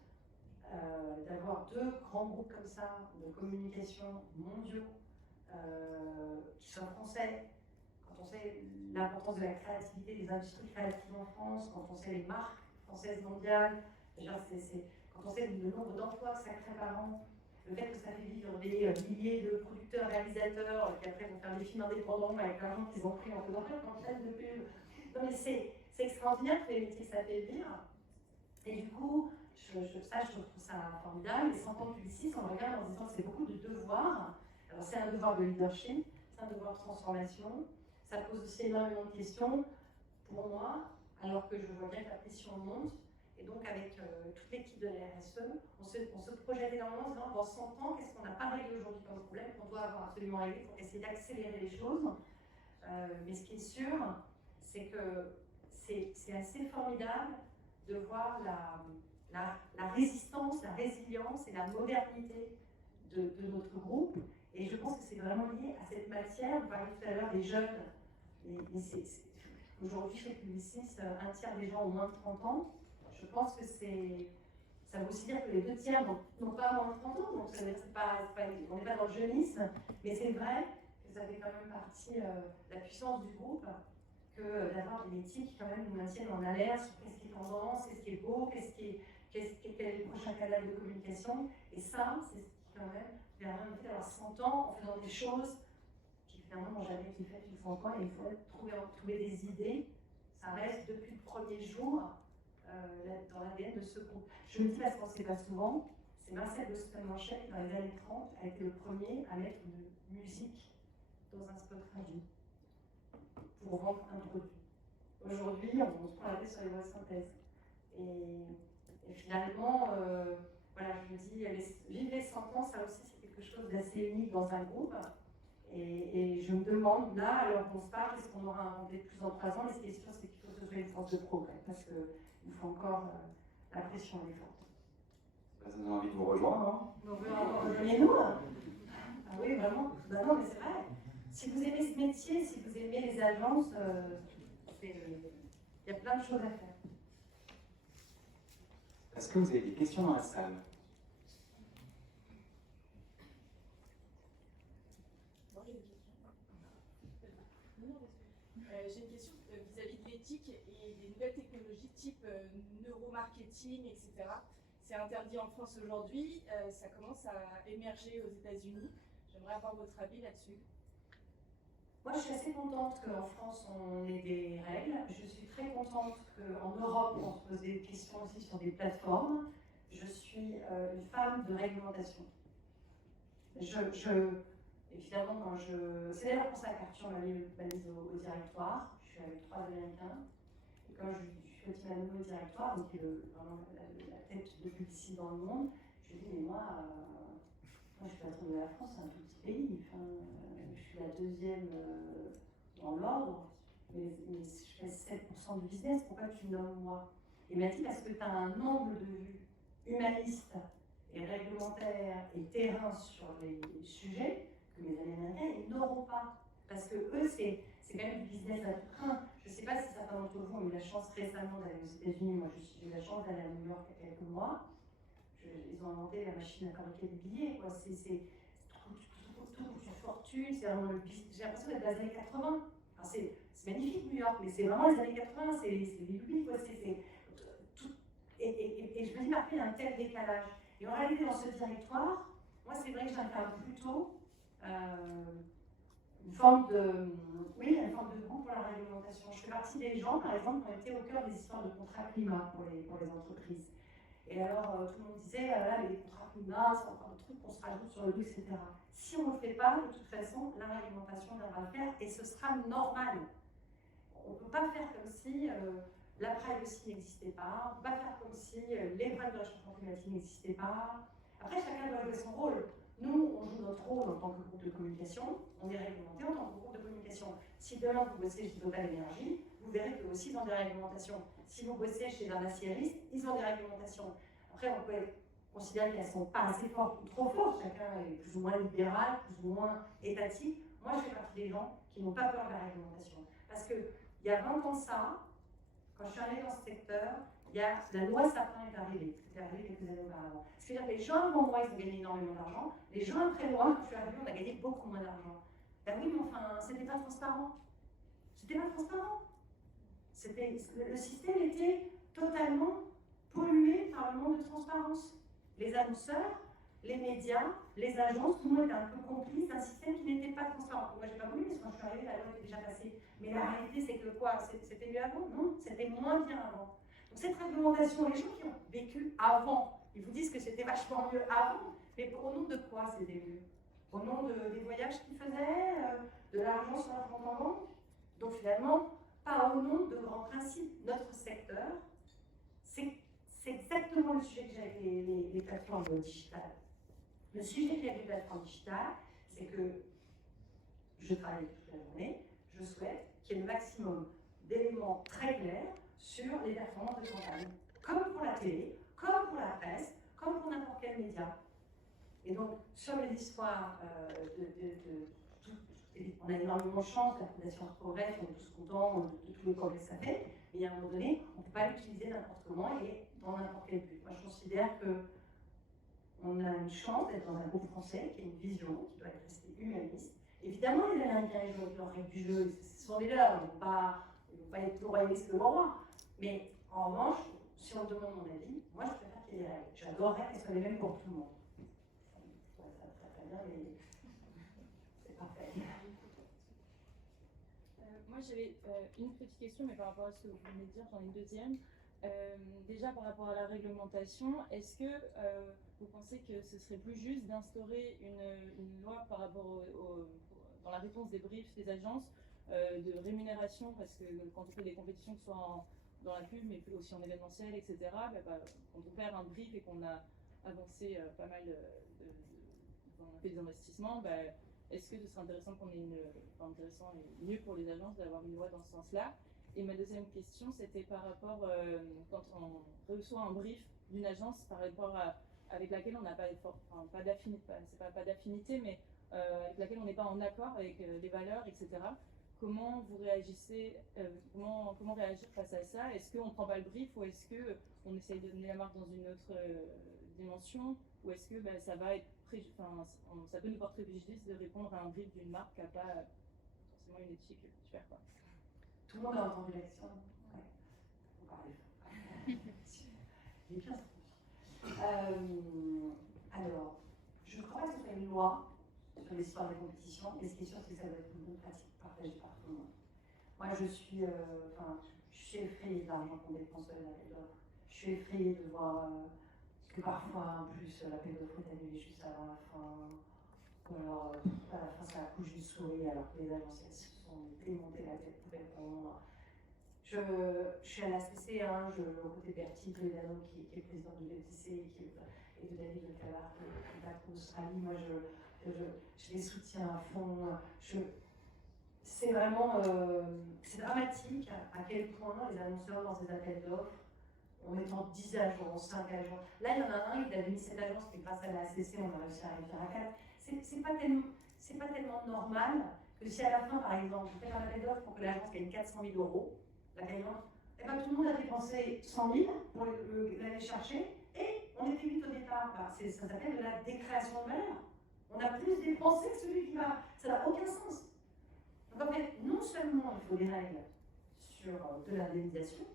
D'avoir 2 grands groupes comme ça de communication mondiaux qui sont français, quand on sait l'importance de la créativité, des industries créatives en France, quand on sait les marques françaises mondiales, quand on sait le nombre d'emplois que ça crée par an, le fait que ça fait vivre des milliers de producteurs, réalisateurs qui après vont faire des films indépendants avec l'argent qu'ils ont pris en faisant plein de pubs. Non mais c'est extraordinaire que les métiers que ça fait vivre. Et du coup, je trouve ça formidable. Et 100 ans de Publicis, on regarde en se disant que c'est beaucoup de devoirs. Alors c'est un devoir de leadership, c'est un devoir de transformation. Ça pose aussi énormément de questions pour moi, alors que je vois bien que la pression monte. Et donc avec toute l'équipe de la RSE, on se projette énormément en se disant dans 100 ans, qu'est-ce qu'on n'a pas réglé aujourd'hui comme problème, qu'on doit avoir absolument réglé pour essayer d'accélérer les choses. Mais ce qui est sûr, c'est que c'est assez formidable de voir la résistance, la résilience et la modernité de notre groupe. Et je pense que c'est vraiment lié à cette matière. Vous parliez tout à l'heure des jeunes. Aujourd'hui, chez Publicis, un tiers des gens ont moins de 30 ans. Je pense que ça veut aussi dire que les 2 tiers n'ont pas moins de 30 ans. Donc ça veut dire on n'est pas dans le jeunisme. Mais c'est vrai que ça fait quand même partie de la puissance du groupe que d'avoir des métiers qui quand même nous maintiennent en alerte sur qu'est-ce qui est tendance, qu'est-ce qui est beau, quel est le prochain canal de communication. Et ça, c'est ce qui quand même permet d'avoir 100 ans en faisant des choses qui finalement n'ont jamais été faites une fois encore. Et il faut trouver des idées. Ça reste depuis le premier jour dans l'ADN de ce groupe. Je me dis parce qu'on ne sait pas souvent, c'est Marcel de Stonemanché qui dans les années 30 a été le premier à mettre une musique dans un spot radio pour vendre un produit. Aujourd'hui, on se prend la tête sur les voix de synthèse. Et finalement, voilà, je me dis, vivre les 100 ans, ça aussi c'est quelque chose d'assez unique dans un groupe. Et je me demande, là, alors qu'on se parle, qu'est-ce qu'on aura inventé de plus dans 3 ans? Et ce qui est sûr, c'est qu'il faut que ce soit une force de progrès, parce qu'il faut encore la pression est forte. Ça nous a envie de vous rejoindre, hein? Rejoignez-nous. Ah oui, vraiment. Ben non, mais c'est vrai. Si vous aimez ce métier, si vous aimez les agences, il y a plein de choses à faire. Est-ce que vous avez des questions dans la salle? J'ai une question vis-à-vis de l'éthique et des nouvelles technologies type neuromarketing, etc. C'est interdit en France aujourd'hui, ça commence à émerger aux États-Unis. J'aimerais avoir votre avis là-dessus. Moi, je suis assez contente qu'en France, on ait des règles. Je suis très contente qu'en Europe, on se pose des questions aussi sur des plateformes. Je suis une femme de réglementation. Évidemment, c'est d'ailleurs pour ça qu'Arthur m'a mise au directoire. Je suis avec 3 Américains. Et quand je suis aussi nommée au directoire, donc qui est vraiment la tête de publicité dans le monde, je lui dis, mais moi je suis patronne de la France, c'est un tout petit pays. Enfin, je suis la deuxième dans l'ordre, mais je fais 7% du business, pourquoi tu me nommes moi? Et il m'a dit, parce que tu as un angle de vue humaniste et réglementaire et terrain sur les sujets que les Américains ils n'auront pas. Parce que eux, c'est quand même du business à tout train. Je ne sais pas si certains d'entre vous ont eu la chance récemment d'aller aux États-Unis. Moi, j'ai eu la chance d'aller à New York il y a quelques mois. Ils ont inventé la machine à fabriquer des billets. Tout coûte une fortune. C'est vraiment le business. J'ai l'impression d'être dans les années 80. Enfin, c'est magnifique, New York, mais c'est vraiment les années 80. C'est les louis, quoi. Et je me dis, après, il y a un tel décalage. Et en réalité, dans ce directoire, moi, c'est vrai que j'incarne plutôt une forme de goût pour la réglementation. Je fais partie des gens, par exemple, qui ont été au cœur des histoires de contrats climat pour les entreprises. Et alors, tout le monde disait, là, les contrats climat, c'est encore des trucs qu'on se rajoute sur le dos, etc. Si on ne le fait pas, de toute façon, la réglementation viendra le faire et ce sera normal. On ne peut pas faire comme si la privacy n'existait pas, on ne peut pas faire comme si les problèmes de réchauffement climatique n'existaient pas. Après, chacun doit jouer son rôle. Nous, on joue notre rôle en tant que groupe de communication, on est réglementé en tant que groupe de communication. Si demain vous bossez chez Total Energy, vous verrez qu'eux aussi ils ont des réglementations. Si vous bossez chez un aciériste, ils ont des réglementations. Après, on peut considérer qu'elles ne sont pas assez fortes ou trop fortes, chacun est plus ou moins libéral, plus ou moins étatique. Moi, je fais partie des gens qui n'ont pas peur de la réglementation. Parce qu'il y a 20 ans de ça, quand je suis arrivée dans ce secteur, la loi Sapin est arrivée. C'était arrivé quelques années auparavant. C'est-à-dire que les gens avant moi, ils ont gagné énormément d'argent. Les gens après moi, quand je suis arrivée, on a gagné beaucoup moins d'argent. Ben oui, mais enfin, c'était pas transparent. C'était pas transparent. Le système était totalement pollué par le manque de transparence. Les annonceurs, les médias, les agences, tout le monde était un peu complice d'un système qui n'était pas transparent. Moi, j'ai pas voulu, parce que quand je suis arrivée, la loi était déjà passée. Mais la réalité, c'est que quoi? C'était mieux avant? Non, c'était moins bien avant. Donc cette réglementation, les gens qui ont vécu avant, ils vous disent que c'était vachement mieux avant, mais au nom de quoi c'était mieux? Au nom des voyages qu'ils faisaient, de l'argent sur leur compte en banque? Donc finalement, pas au nom de grands principes. Notre secteur, c'est exactement le sujet que j'ai avec les plateformes digitales. Le sujet qu'il y a avec les plateformes digitales, c'est que je travaille toute la journée, je souhaite qu'il y ait le maximum d'éléments très clairs sur les performances de campagne, comme pour la télé, comme pour la presse, comme pour n'importe quel média. Et donc, sur les histoires on a énormément de chance, la Fondation progresse, on est tous contents de tous les progrès que ça fait, mais à un moment donné, on ne peut pas l'utiliser n'importe comment et dans n'importe quel but. Moi, je considère qu'on a une chance d'être dans un groupe français qui a une vision, qui doit être restée humaniste. Évidemment, les Américains, ils jouent leurs règles du jeu, ce sont les leurs, ils ne vont pas être plus royalistes que le roi. Mais en revanche, si on me demande mon avis, moi je préfère qu'il y ait des règles. J'adorerais qu'elles soient les mêmes pour tout le monde. Ça va très bien, mais c'est parfait. Moi j'avais une petite question, mais par rapport à ce que vous venez de dire, j'en ai une deuxième. Déjà par rapport à la réglementation, est-ce que vous pensez que ce serait plus juste d'instaurer une loi par rapport dans la réponse des briefs des agences de rémunération, parce que quand on fait des compétitions, que ce soit dans la pub, mais aussi en événementiel, etc., quand on perd un brief et qu'on a avancé pas mal, on a fait des investissements, est-ce que ce serait intéressant qu'on ait intéressant et mieux pour les agences d'avoir une loi dans ce sens-là? Et ma deuxième question, c'était par rapport, quand on reçoit un brief d'une agence par rapport avec laquelle on n'a pas d'affinité, mais avec laquelle on n'est pas en accord avec les valeurs, etc. Comment vous réagissez, comment réagir face à ça? Est-ce qu'on ne prend pas le brief ou est-ce qu'on essaye de donner la marque dans une autre dimension? Ou est-ce que ça va être ça peut nous porter préjudice de répondre à un brief d'une marque qui n'a pas forcément une éthique super quoi. Tout le monde a entendu la question. Ouais. On parle. Il est bien. Alors, je crois que ce soit une loi sur l'histoire des compétitions, mais ce qui est sûr, c'est que ça doit être une bonne pratique partagée par tout le monde. Moi, je suis effrayée de l'argent qu'on dépense dans les appels d'offres. Je suis effrayée de voir que parfois, en plus, l'appel d'offres est annulé juste avant la fin. Ou alors, à la fin, ça accouche du souris, alors que les agences se sont démontées la tête pour répondre. Je suis à la CC, au côté de Bertie Toledano, qui est président de l'ETC, et de David Le Cavard, qui est patron d'Australie. Moi, je les soutiens à fond. C'est vraiment c'est dramatique à quel point les annonceurs dans ces appels d'offres, en mettant 10 agences, 5 agences. Là, il y en a un, il avait mis cette agence, mais grâce à la CC, on a réussi à arriver à 4. C'est pas tellement normal que si à la fin, par exemple, vous faites un appel d'offres pour que l'agence gagne 400 000 €, la gagnante, et ben, tout le monde a dépensé 100 000 pour l'aller chercher, et on était 8 au départ. Ça s'appelle de la décréation de valeur. On a plus dépensé que celui qui va. Ça n'a aucun sens. Donc en fait, non seulement il faut des règles sur de l'indemnisation,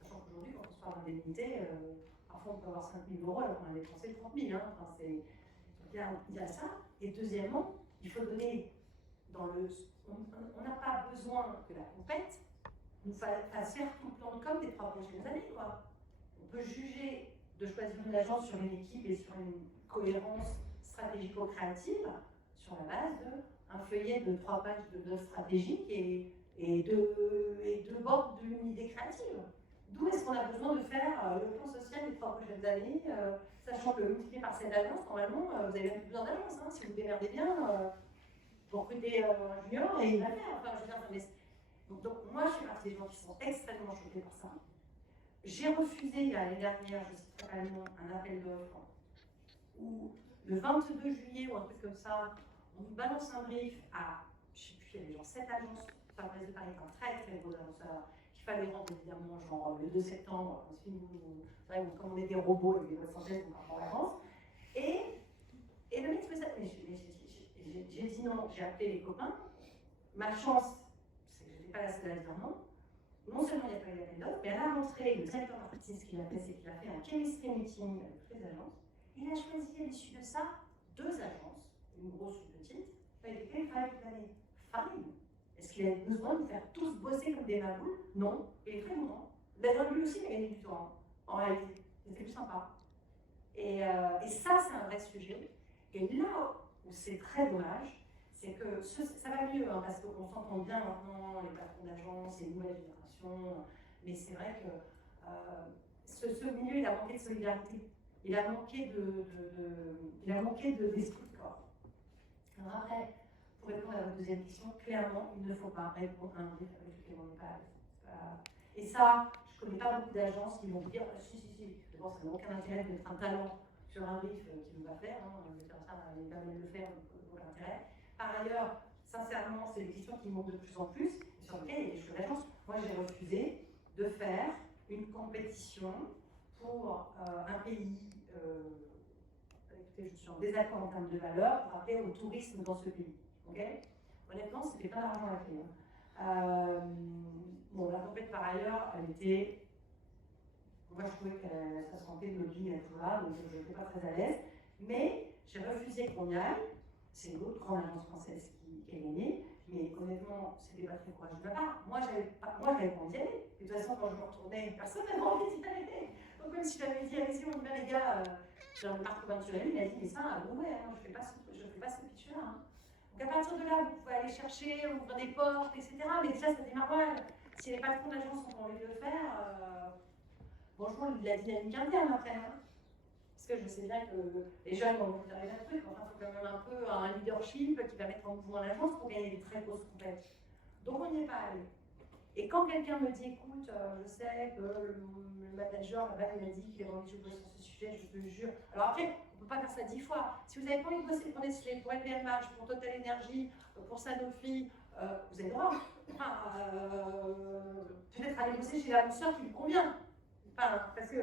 sachant qu'aujourd'hui, quand on se parle d'indemnité, parfois on peut avoir 5 000 € alors qu'on a dépensé 30 000. Enfin, il y a ça. Et deuxièmement, il faut donner on n'a pas besoin que la compète nous fasse faire tout le plan de com des 3 prochaines années, quoi. On peut juger de choisir une agence sur une équipe et sur une cohérence stratégico-créative sur la base d'un feuillet de 3 pages de notes stratégiques et 2 bords d'une idée créative. D'où est-ce qu'on a besoin de faire le plan social des 3 prochaines années, sachant que multiplié par cette agence, normalement, vous avez même plus besoin d'agence. Si vous démerdez bien, vous recrutez un junior et il va faire. Enfin, je veux dire, donc moi, je suis partie des gens qui sont extrêmement choqués par ça. J'ai refusé l'année dernière, je citerai pas le nom, un appel d'offres où le 22 juillet ou un truc comme ça, on nous balance un brief à, je sais plus, il y avait genre 7 agences sur la place de Paris, un très très gros annonceur, qu'il fallait rendre évidemment genre le 2 septembre, comme on est des robots avec des boîtes synthèses, donc en avance. Et le mec me dit, j'ai dit non, j'ai appelé les copains. Ma chance, c'est que je n'étais pas la seule à dire non. Non seulement il n'y a pas eu d'appel d'offres, mais à la rentrée, le directeur marketing, ce qu'il a fait, c'est qu'il a fait un chemistry meeting avec toutes les agences. Il a choisi à l'issue de ça 2 agences, une grosse ou une petite, avec lesquelles il travaille toute l'année. Fine. Est-ce qu'il a besoin de nous faire tous bosser comme des maboules? Non. Il est très content. D'ailleurs, lui aussi, il a gagné du temps, en réalité. C'était plus sympa. Et ça, c'est un vrai sujet. Et là où c'est très dommage, c'est que ça va mieux, parce qu'on s'entend bien maintenant, les patrons d'agence, les nouvelles générations. Mais c'est vrai que ce milieu, il a manqué de solidarité. Il a manqué d'esprit de corps. Alors après, pour répondre à votre deuxième question, clairement, il ne faut pas répondre à un brief avec lequel on n'est pas à l'aise. Et ça, je ne connais pas beaucoup d'agences qui vont dire si. D'abord, ça n'a aucun intérêt de mettre un talent sur un brief qui nous va faire. Il permet de le faire, donc aucun intérêt. Par ailleurs, sincèrement, c'est des questions qui montent de plus en plus, et sur lesquelles il y a des choses d'agences. Moi, j'ai refusé de faire une compétition pour un pays. Écoutez, je suis en désaccord en termes de valeur pour appeler au tourisme dans ce pays. Okay, honnêtement, c'était pas l'argent à la clé. Bon, la compète par ailleurs, elle était. Moi, je trouvais que ça se sentait de lobbying et tout là, donc je n'étais pas très à l'aise. Mais j'ai refusé qu'on y aille. C'est l'autre grande agence française qui a gagné. Mais honnêtement, c'était pas très courageux de ma part. Moi, j'avais pas envie d'y aller. Et de toute façon, quand je me retournais, personne n'avait envie d'y aller. Donc, même si j'avais dit, allez-y, on y va, les gars, dans le parc naturel, il m'a dit, mais ça, ouais, je fais pas ce pitch-là. Donc, à partir de là, vous pouvez aller chercher, ouvrir des portes, etc. Mais déjà, ça démarre mal. Si les patrons d'agence ont envie de le faire, franchement, il y a la dynamique interne après. Parce que je sais bien que les jeunes vont vous arriver un truc, enfin, il faut quand même un peu un leadership qui va mettre en mouvement l'agence pour gagner des très grosses compètes. Donc, on n'y est pas allé. Et quand quelqu'un me dit, écoute, je sais que le manager là-bas il m'a dit qu'il avait envie de jouer sur ce sujet, je te jure. Alors après, on ne peut pas faire ça 10 fois. Si vous avez pas envie de bosser pour Nestlé, pour LVMH, pour Total Energy, pour Sanofi, vous avez le droit. Enfin, peut-être aller bosser chez l'annonceur qui vous convient. Enfin, parce que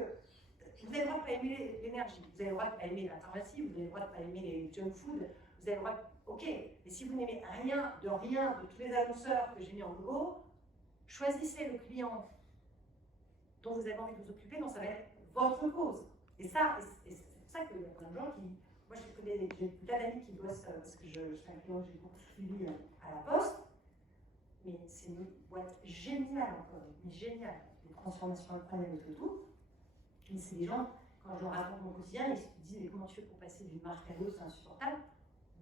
vous avez le droit de ne pas aimer l'énergie, vous avez le droit de ne pas aimer la pharmacie, vous avez le droit de ne pas aimer les junk food, vous avez le droit de... Ok, mais si vous n'aimez rien de tous les annonceurs que j'ai mis en logo, choisissez le client dont vous avez envie de vous occuper, donc ça va être votre cause. Et ça, c'est pour ça qu'il y a plein de gens qui... Moi, j'ai plein d'amis qui bossent, parce que je suis un client que j'ai beaucoup suivi à la Poste, mais c'est une boîte géniale encore, mais géniale. Des transformations incroyables et tout. Mais c'est des gens, quand je leur raconte mon quotidien, ils se disent mais comment tu fais pour passer d'une marque à l'autre, c'est insupportable.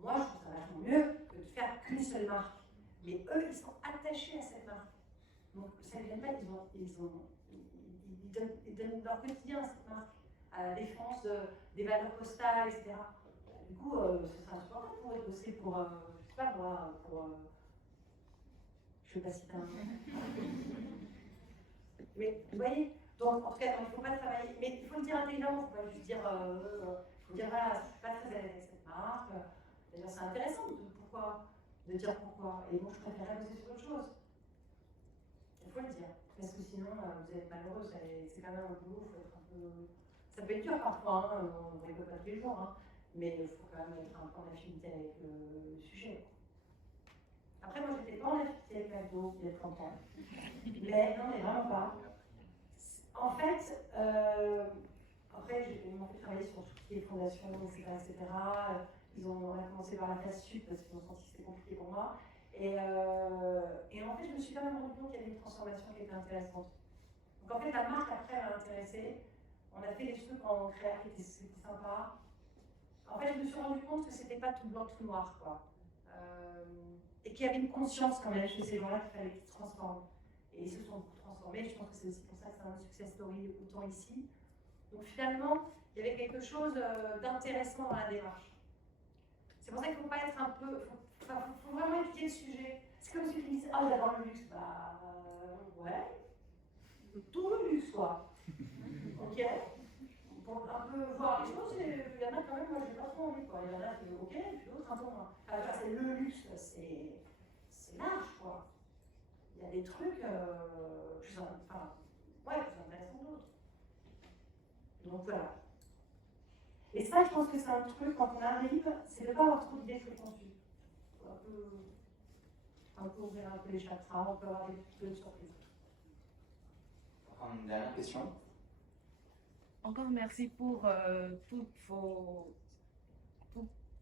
Moi, je trouve ça vachement mieux que de faire qu'une seule marque. Mais eux, ils sont attachés à cette marque. Donc, ça ne vient pas, ils donnent leur quotidien à cette marque, à la défense des valeurs postales, etc. Du coup, ce serait insupportable pour eux de bosser pour, je sais pas moi, pour. Je ne sais pas si t'as un. Mais vous voyez, donc en tout cas, il ne faut pas travailler. Mais il faut le dire intelligemment, il faut pas juste dire. Il faut dire voilà, je ne suis pas très avec cette marque. D'ailleurs, c'est intéressant de dire pourquoi. Et moi, je préférerais bosser sur autre chose. Il faut le dire. Parce que sinon, vous êtes malheureux. C'est quand même un boulot, il faut être un peu. Ça peut être dur parfois, hein, on ne rigole pas tous les jours, hein, mais il faut quand même être un peu en affinité avec le sujet. Après, moi, je n'étais pas en affinité avec McDo il y a 30 ans. Mais non, mais vraiment pas. En fait, après, ils m'ont fait travailler sur toutes les fondations, etc. On a commencé par la phase sud parce qu'ils ont senti que c'était compliqué pour moi. Et en fait, je me suis quand même rendu compte qu'il y avait une transformation qui était intéressante. Donc en fait, la marque après m'a intéressée. On a fait des trucs en créa qui étaient sympas. En fait, je me suis rendu compte que c'était pas tout blanc, tout noir, quoi. Et qu'il y avait une conscience quand même chez ces gens-là qu'il fallait qu'ils se transforment. Et ils se sont beaucoup transformés. Je pense que c'est aussi pour ça que c'est un success story autant ici. Donc finalement, il y avait quelque chose d'intéressant dans la démarche. C'est pour ça qu'il ne faut pas être un peu. Il faut vraiment étudier le sujet. C'est comme ceux qui disent ah, j'adore le luxe. Bah, ouais. Tout le luxe, quoi. Ok. Pour un peu voir les choses, il y en a quand même, moi j'ai pas trop envie, quoi. Il y en a qui ok, puis d'autres un peu moins. Enfin, c'est le luxe, c'est large, quoi. Il y a des trucs plus intéressants que d'autres. Donc voilà. Et ça, je pense que c'est un truc, quand on arrive, c'est de ne pas avoir trop d'idées préconçues. Un peu ouvrir un peu les chakras, on peut avoir des petites surprises. On va prendre une dernière question. Encore merci pour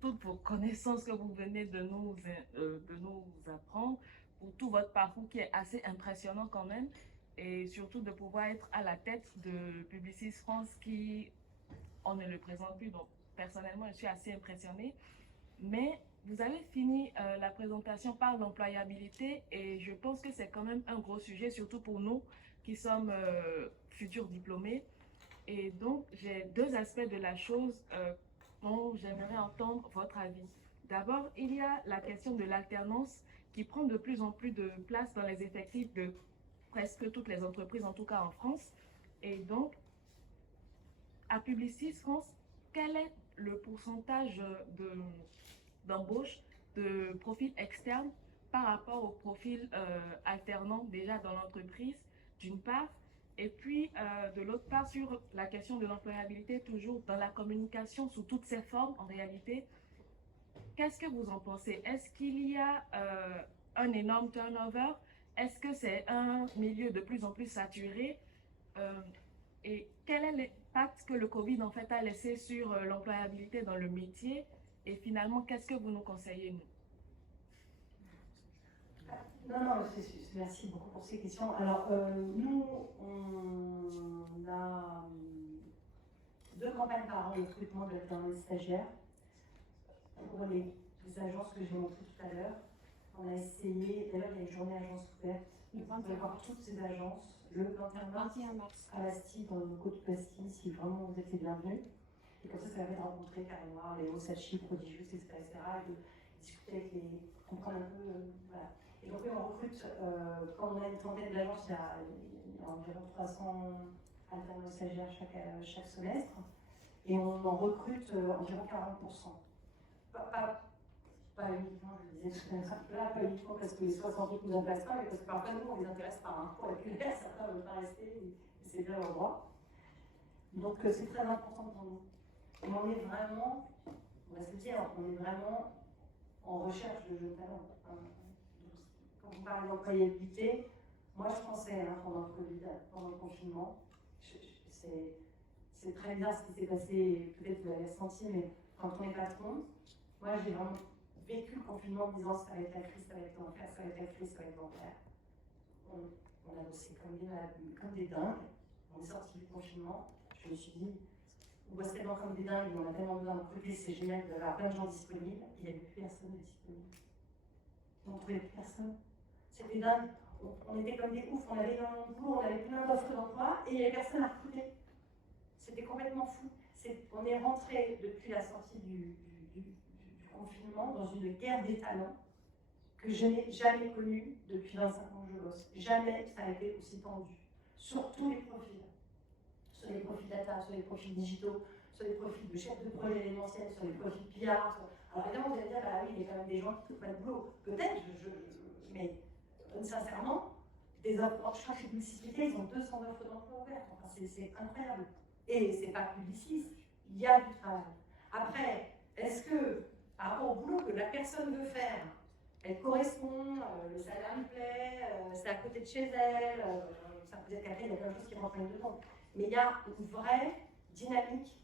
toutes vos connaissances que vous venez de nous apprendre, pour tout votre parcours qui est assez impressionnant quand même, et surtout de pouvoir être à la tête de Publicis France qui, on ne le présente plus, donc personnellement je suis assez impressionnée. Mais vous avez fini la présentation par l'employabilité et je pense que c'est quand même un gros sujet, surtout pour nous qui sommes futurs diplômés. Et donc, j'ai deux aspects de la chose dont j'aimerais entendre votre avis. D'abord, il y a la question de l'alternance qui prend de plus en plus de place dans les effectifs de presque toutes les entreprises, en tout cas en France. Et donc, à Publicis France, quel est le pourcentage d'embauche de profils externes par rapport au profil alternant déjà dans l'entreprise, d'une part, et puis de l'autre part sur la question de l'employabilité, toujours dans la communication sous toutes ses formes en réalité. Qu'est-ce que vous en pensez? Est-ce qu'il y a un énorme turnover? Est-ce que c'est un milieu de plus en plus saturé? Et quel est l'impact que le Covid en fait a laissé sur l'employabilité dans le métier? Et finalement, qu'est-ce que vous nous conseillez, nous? Non, merci beaucoup pour ces questions. Alors, nous, on a 2 campagnes par an de recrutement d'alternants stagiaires. Pour les agences que j'ai montrées tout à l'heure, on a essayé, d'ailleurs il y a une journée agence ouverte, vous pouvez voir toutes ces agences, le 21 mars à Bastille, dans le logo de Bastille, si vraiment vous êtes les bienvenus. Et comme ça permet de rencontrer carrément les Osachi, Prodigious, etc. et de discuter avec les, comprendre un peu, voilà. Et donc, on recrute, quand on a une trentaine d'agences, il y a environ 300 alternants stagiaires chaque semestre, et on en recrute environ 40%. Pas uniquement, je le disais tout à l'heure, pas uniquement parce que les 60 autres nous intéressent pas, mais parce que parfois nous, on les intéresse pas. Hein. Pour la culture, certains ne veulent pas rester, et c'est bien leur droit. Donc c'est très important pour nous. Et on est vraiment, on va se dire, on est vraiment en recherche de jeunes talents. Quand vous parlez d'employabilité, moi je pensais pendant le Covid, pendant le confinement, c'est très bien ce qui s'est passé, peut-être vous l'avez senti, mais quand on est patron, moi j'ai vraiment vécu le confinement en me disant ça va être la crise, ça va être l'enfer, ça va être la crise, ça va être l'enfer. On a bossé comme des dingues, on est sorti du confinement, je me suis dit, on bosse tellement comme des dingues, on a tellement besoin de recruter, c'est génial d'avoir plein de gens disponibles, il n'y avait plus personne de disponible. On ne trouvait plus personne. C'était dingue. On était comme des oufs, on avait énormément de boulot, on avait plein d'offres d'emploi et il n'y avait personne à recruter. C'était complètement fou. On est rentré depuis la sortie du confinement dans une guerre des talents que je n'ai jamais connue depuis 25 ans que je bosse. Jamais ça a été aussi tendu. Sur tous les profils. Sur les profils data, sur les profils digitaux, sur les profils de chefs de projet événementiel, sur les profils PR. Alors évidemment, vous allez dire, bah oui, il y a quand même des gens qui ne trouvent pas de boulot. Peut-être, mais sincèrement, des offres en charge de publicité, ils ont 200 offres d'emploi ouvertes. Enfin, c'est incroyable. Et c'est pas publiciste, il y a du travail. Après, est-ce que, par rapport au boulot que la personne veut faire, elle correspond, le salaire lui plaît, c'est à côté de chez elle, ça peut être qu'après, il y a plein de choses qui rentrent en ligne de compte. Mais il y a une vraie dynamique.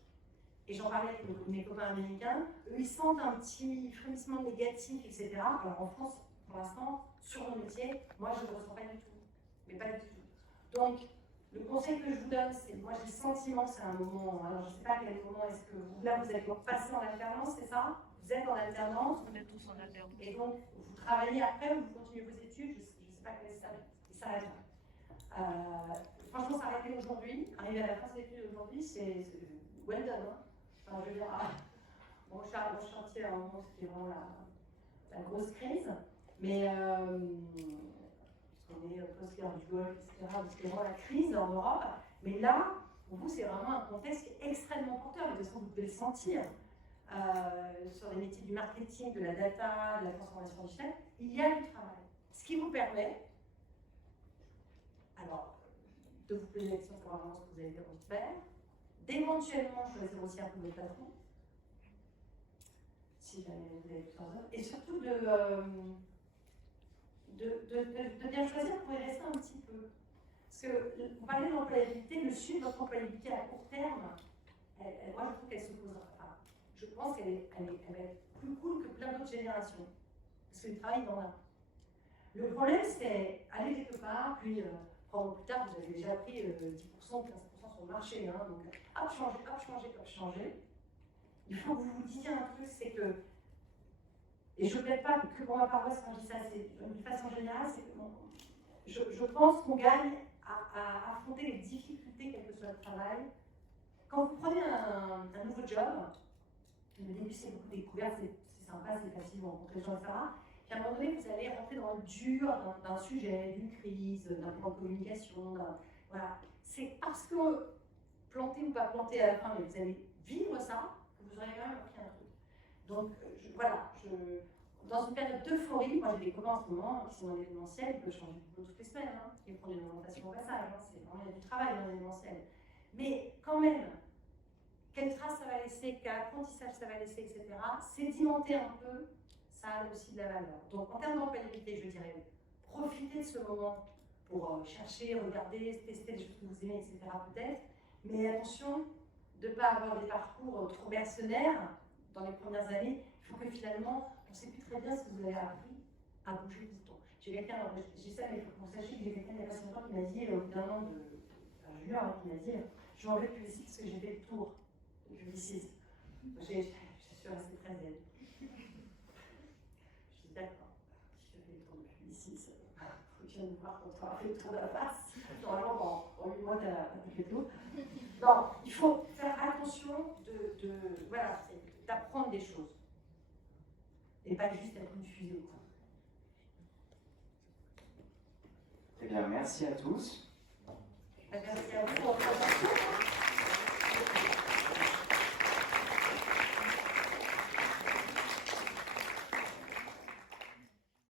Et j'en parlais avec mes copains américains, eux ils sentent un petit frémissement négatif, etc. Alors en France, pour l'instant, sur mon métier, moi je ne le ressens pas du tout. Mais pas du tout. Donc, le conseil que je vous donne, c'est, moi j'ai le sentiment que c'est un moment, alors je ne sais pas à quel moment est-ce que vous, là vous êtes passé en alternance, c'est ça? Vous êtes en alternance. On est tous en alternance. Et donc, vous travaillez après ou vous continuez vos études, je ne sais pas quel s'arrête. Franchement, s'arrêter aujourd'hui, arriver à la fin des études aujourd'hui, c'est well done. Hein. Enfin, je veux dire, bon chantier à un moment, c'était vraiment la grosse crise, mais on est post-guerre du Golfe, etc. C'était vraiment la crise en Europe. Mais là, pour vous, c'est vraiment un contexte qui est extrêmement porteur, mais de toute façon, vous pouvez le sentir. Sur les métiers du marketing, de la data, de la transformation digitale, il y a du travail. Ce qui vous permet, alors, de vous poser la question pour savoir vraiment ce que vous avez envie de faire, d'éventuellement choisir aussi un peu votre patron, si jamais vous avez plusieurs heures, et surtout de bien choisir pour y rester un petit peu. Parce que vous parlez de l'employabilité, le suivi de votre employabilité à court terme, moi je trouve qu'elle se posera. Enfin, je pense qu'elle va être plus cool que plein d'autres générations. Parce que le travail, il y en a. Le problème, c'est aller quelque part, puis plus tard, vous avez déjà pris 10% ou 15% sur le marché. Hein, donc, hop, changer. Il faut que vous vous disiez un truc, c'est que, et je ne plaide pas que pour ma paroisse quand je dis ça, c'est d'une façon générale, c'est que je pense qu'on gagne à affronter les difficultés, quel que soit le travail. Quand vous prenez un nouveau job, le début c'est beaucoup découvert, c'est sympa, c'est facile, vous rencontrez les gens, etc. Puis à un moment donné, vous allez rentrer dans le dur d'un sujet, d'une crise, d'un plan de communication. Voilà. C'est parce que, planté ou pas planté à la fin, mais vous allez vivre ça, que vous aurez quand même appris un truc. Donc dans une période d'euphorie, moi j'ai des copains en ce moment qui sont dans l'événementiel, ils peuvent changer de boulot toutes les semaines, hein, ils font une augmentation au passage, hein, c'est vraiment, il y a du travail dans l'événementiel. Mais quand même, quelle trace ça va laisser, quel apprentissage ça va laisser, etc. Sédimenter un peu, ça a aussi de la valeur. Donc en termes d'employabilité, je dirais, profitez de ce moment pour chercher, regarder, tester des choses que vous aimez, etc. peut-être. Mais attention de ne pas avoir des parcours trop mercenaires dans les premières années. Il faut que finalement, on ne sait plus très bien ce que vous avez appris à bouger du temps. J'ai quelqu'un, j'ai ça, mais il faut que vous sachiez que j'ai quelqu'un il n'y a pas si longtemps qui m'a dit, au bout d'un an un junior, hein, qui m'a dit, je vais enlever le Publicis parce que j'ai fait le tour de Publicis. Je suis restée très zen. Je dis d'accord, si je fais le tour de Publicis, je viens de voir qu'on t'aura fait le tour de la face. Normalement, en 8 mois, tu as fait le tour. Non, il faut faire attention voilà, d'apprendre des choses. Et pas juste être une fusée. bien, merci à tous. Merci à vous pour votre attention.